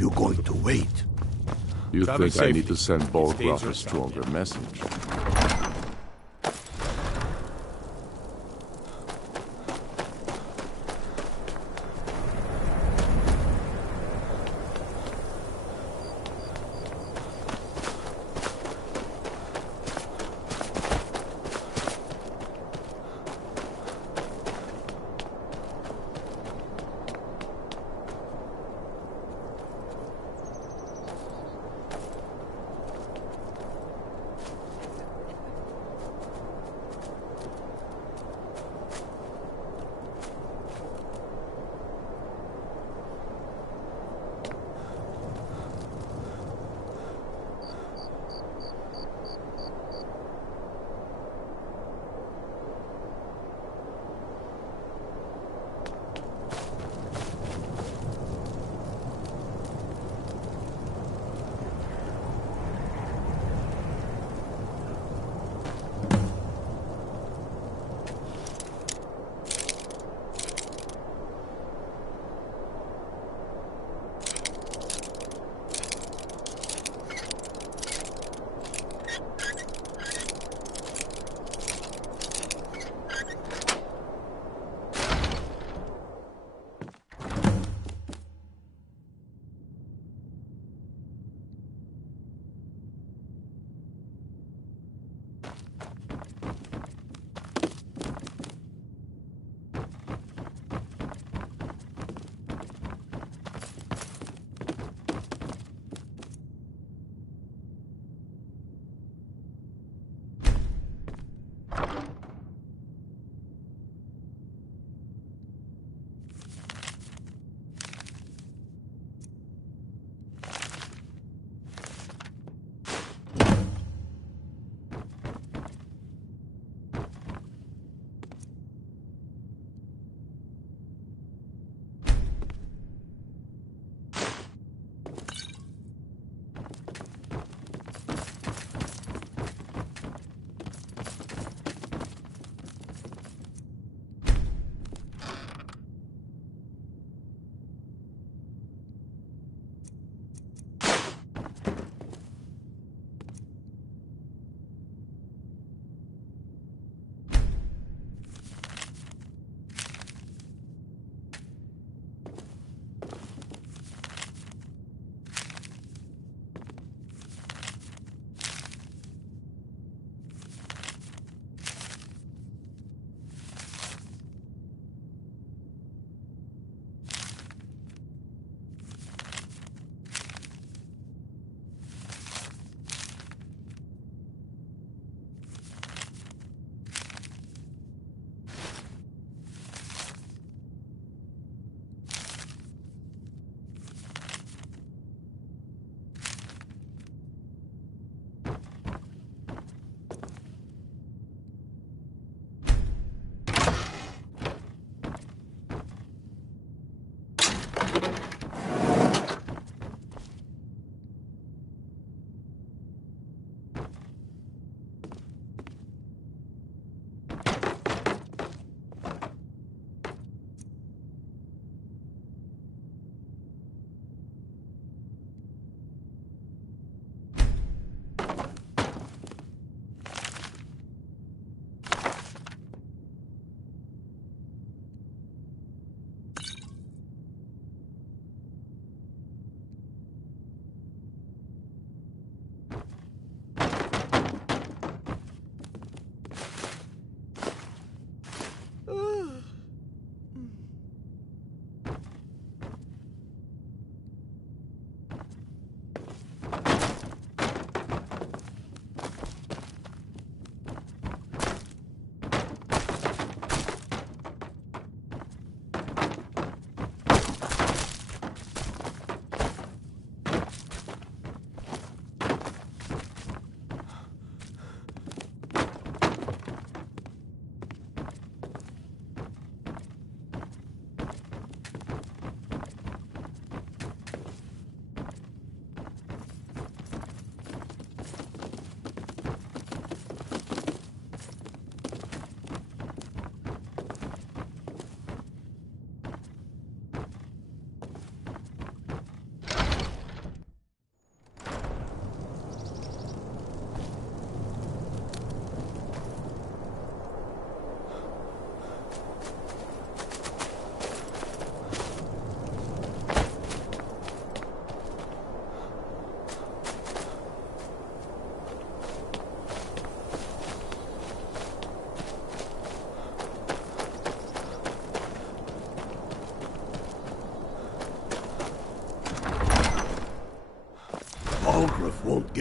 you going to wait? You Travel think I safely. need to send It's Bolgraf a dangerous stronger message?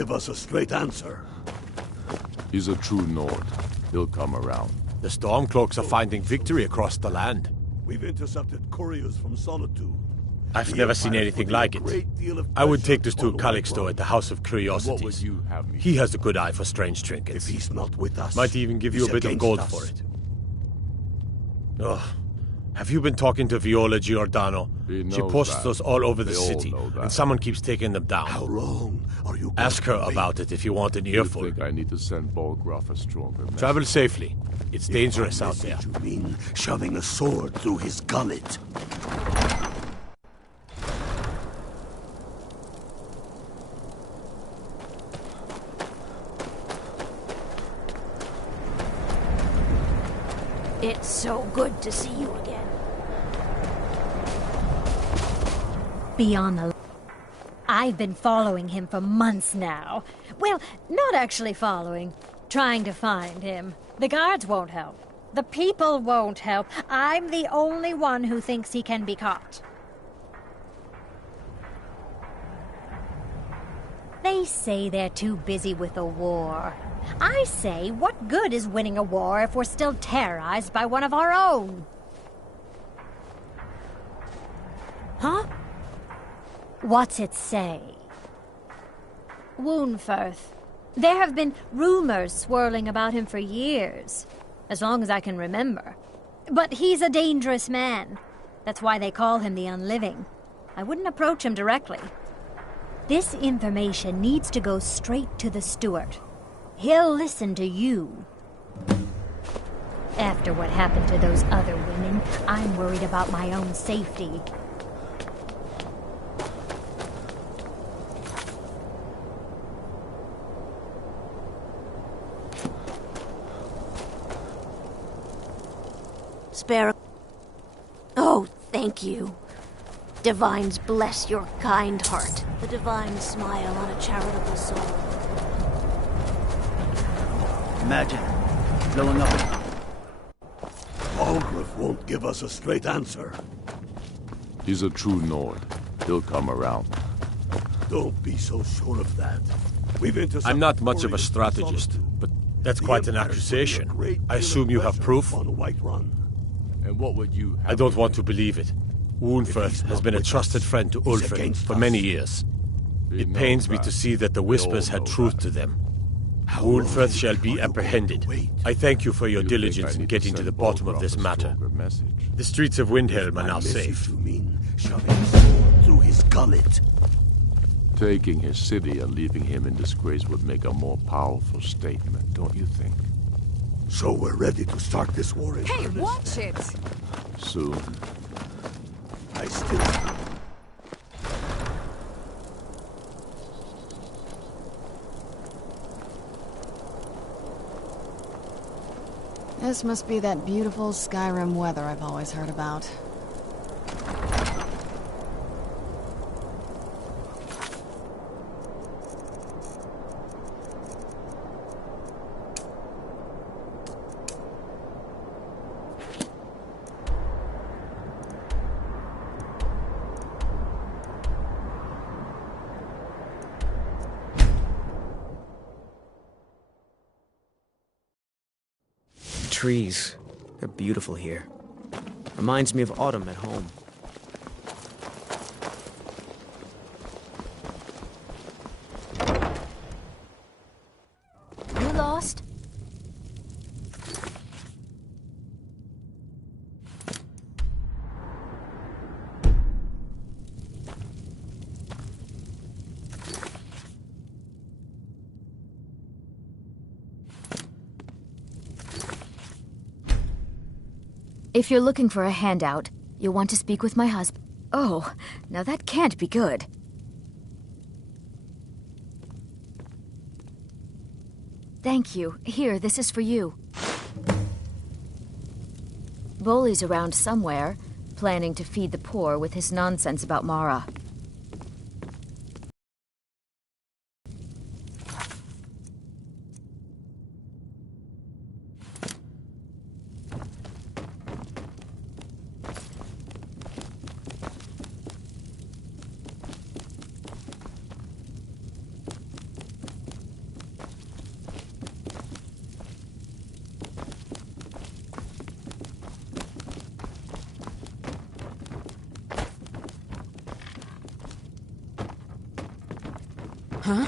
give us a straight answer. He's a true Nord. He'll come around. The Stormcloaks are finding victory across the land. We've intercepted couriers from Solitude. I've never seen anything like it. I would take this to Calixto at the House of Curiosities. He has a good eye for strange trinkets. If he's not with us, might even give you a bit of gold for it. Oh, have you been talking to Viola Giordano? She posts those all over the city, and someone keeps taking them down. How long are you? Ask her about it if you want an earful. I think I need to send Bolgraf a stronger message. Travel safely. It's dangerous out there. You mean shoving a sword through his gullet? It's so good to see you again. Be on the... I've been following him for months now. Well, not actually following. Trying to find him. The guards won't help. The people won't help. I'm the only one who thinks he can be caught. They say they're too busy with the war. I say, what good is winning a war if we're still terrorized by one of our own? Huh? What's it say? Woundfirth. There have been rumors swirling about him for years, as long as I can remember. But he's a dangerous man. That's why they call him the Unliving. I wouldn't approach him directly. This information needs to go straight to the steward. He'll listen to you. After what happened to those other women, I'm worried about my own safety. Sparrow. Oh, thank you. Divines bless your kind heart. The divine smile on a charitable soul. Imagine blowing up. Bolgraf won't give us a straight answer. He's a true Nord. He'll come around. Don't be so sure of that. I'm not much of a strategist, but that's quite an accusation. I assume you have proof? On the White Run. And what would you have? I don't want to believe it. Woundfirth has been a trusted friend to Ulfric for many years. It pains me to see that the Whispers had truth to them. Woundfirth shall be apprehended. I thank you for your diligence in getting to the bottom of this matter. The streets of Windhelm are now safe. You mean shoving a sword through his gullet? Taking his city and leaving him in disgrace would make a more powerful statement, don't you think? So we're ready to start this war in Hey, earnest. watch it! Soon. I still... This must be that beautiful Skyrim weather I've always heard about. Trees. They're beautiful here. Reminds me of autumn at home. You lost? If you're looking for a handout, you'll want to speak with my husband. Oh, now that can't be good. Thank you. Here, this is for you. Bolly's around somewhere, planning to feed the poor with his nonsense about Mara. Huh?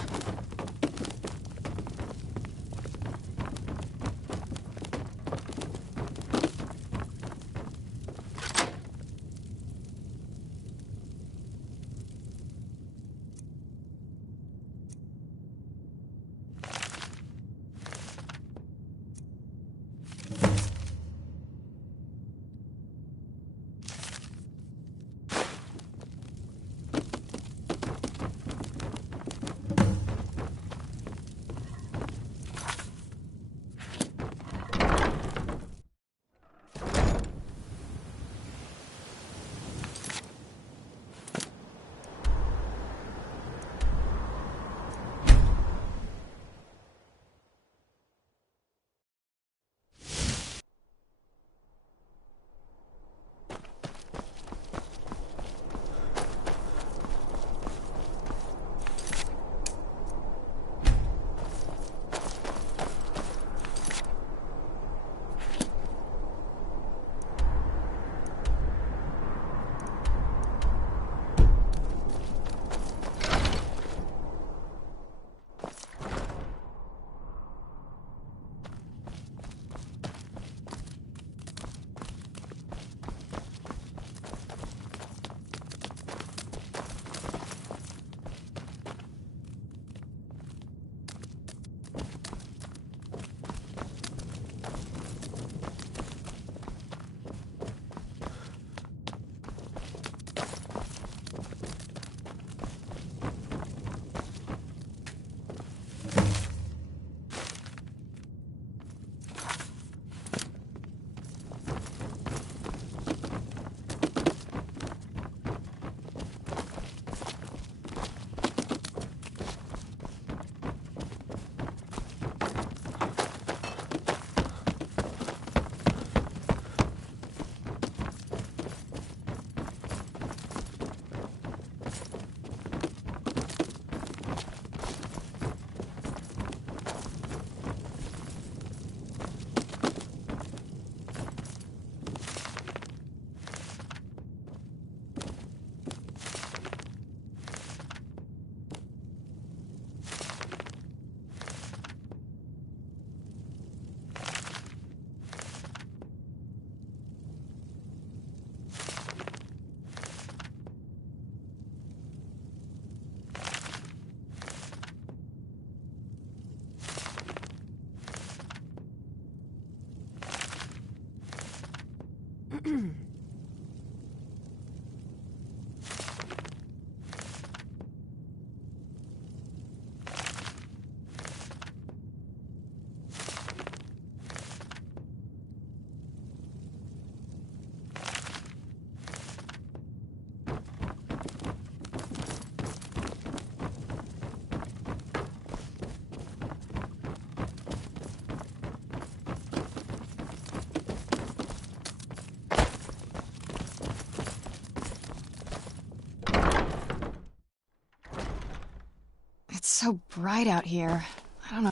It's so bright out here. I don't know.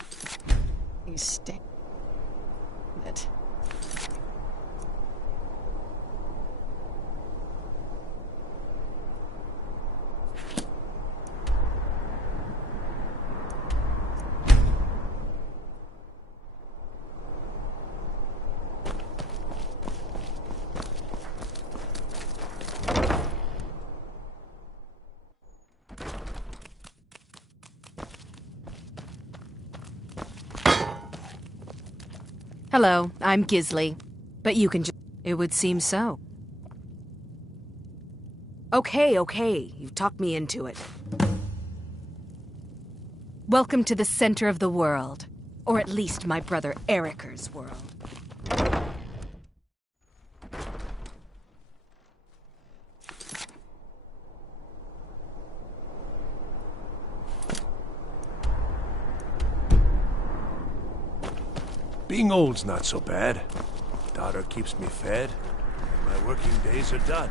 You stay. It. Hello, I'm Gisli. But you can just... It would seem so. Okay, you've talked me into it. Welcome to the center of the world. Or at least my brother Eriker's world. Being old's not so bad. Daughter keeps me fed, and my working days are done.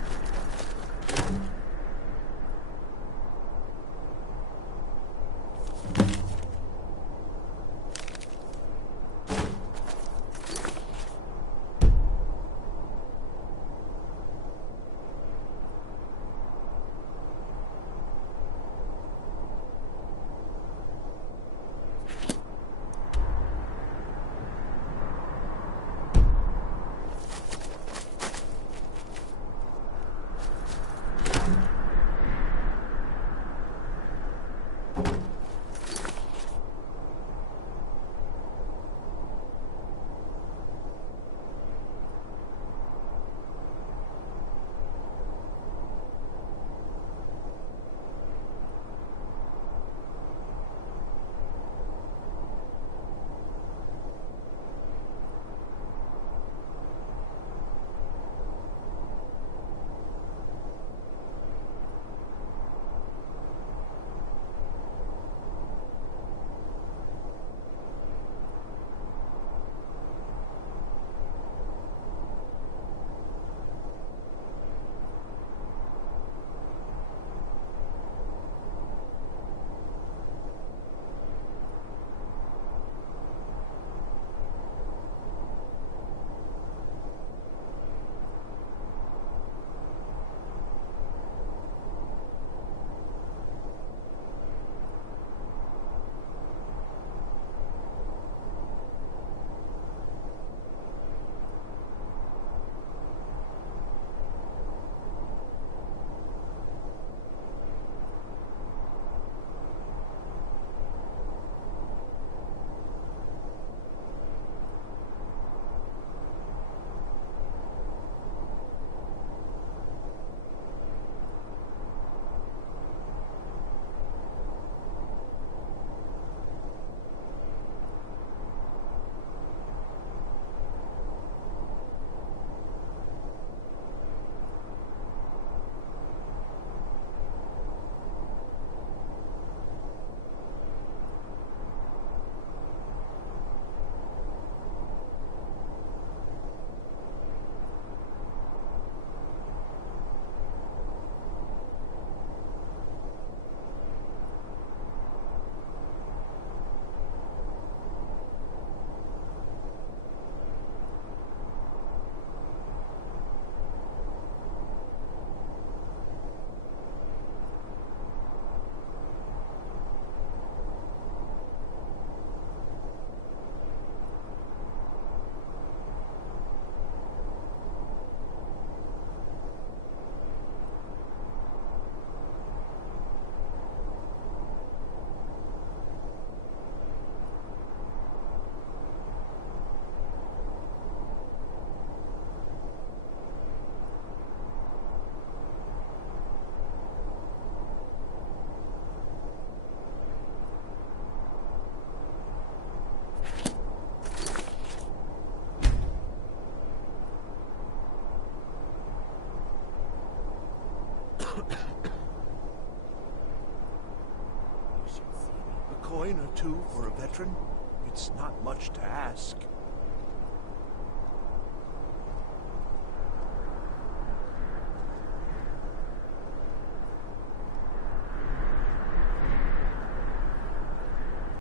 A coin or two for a veteran? It's not much to ask.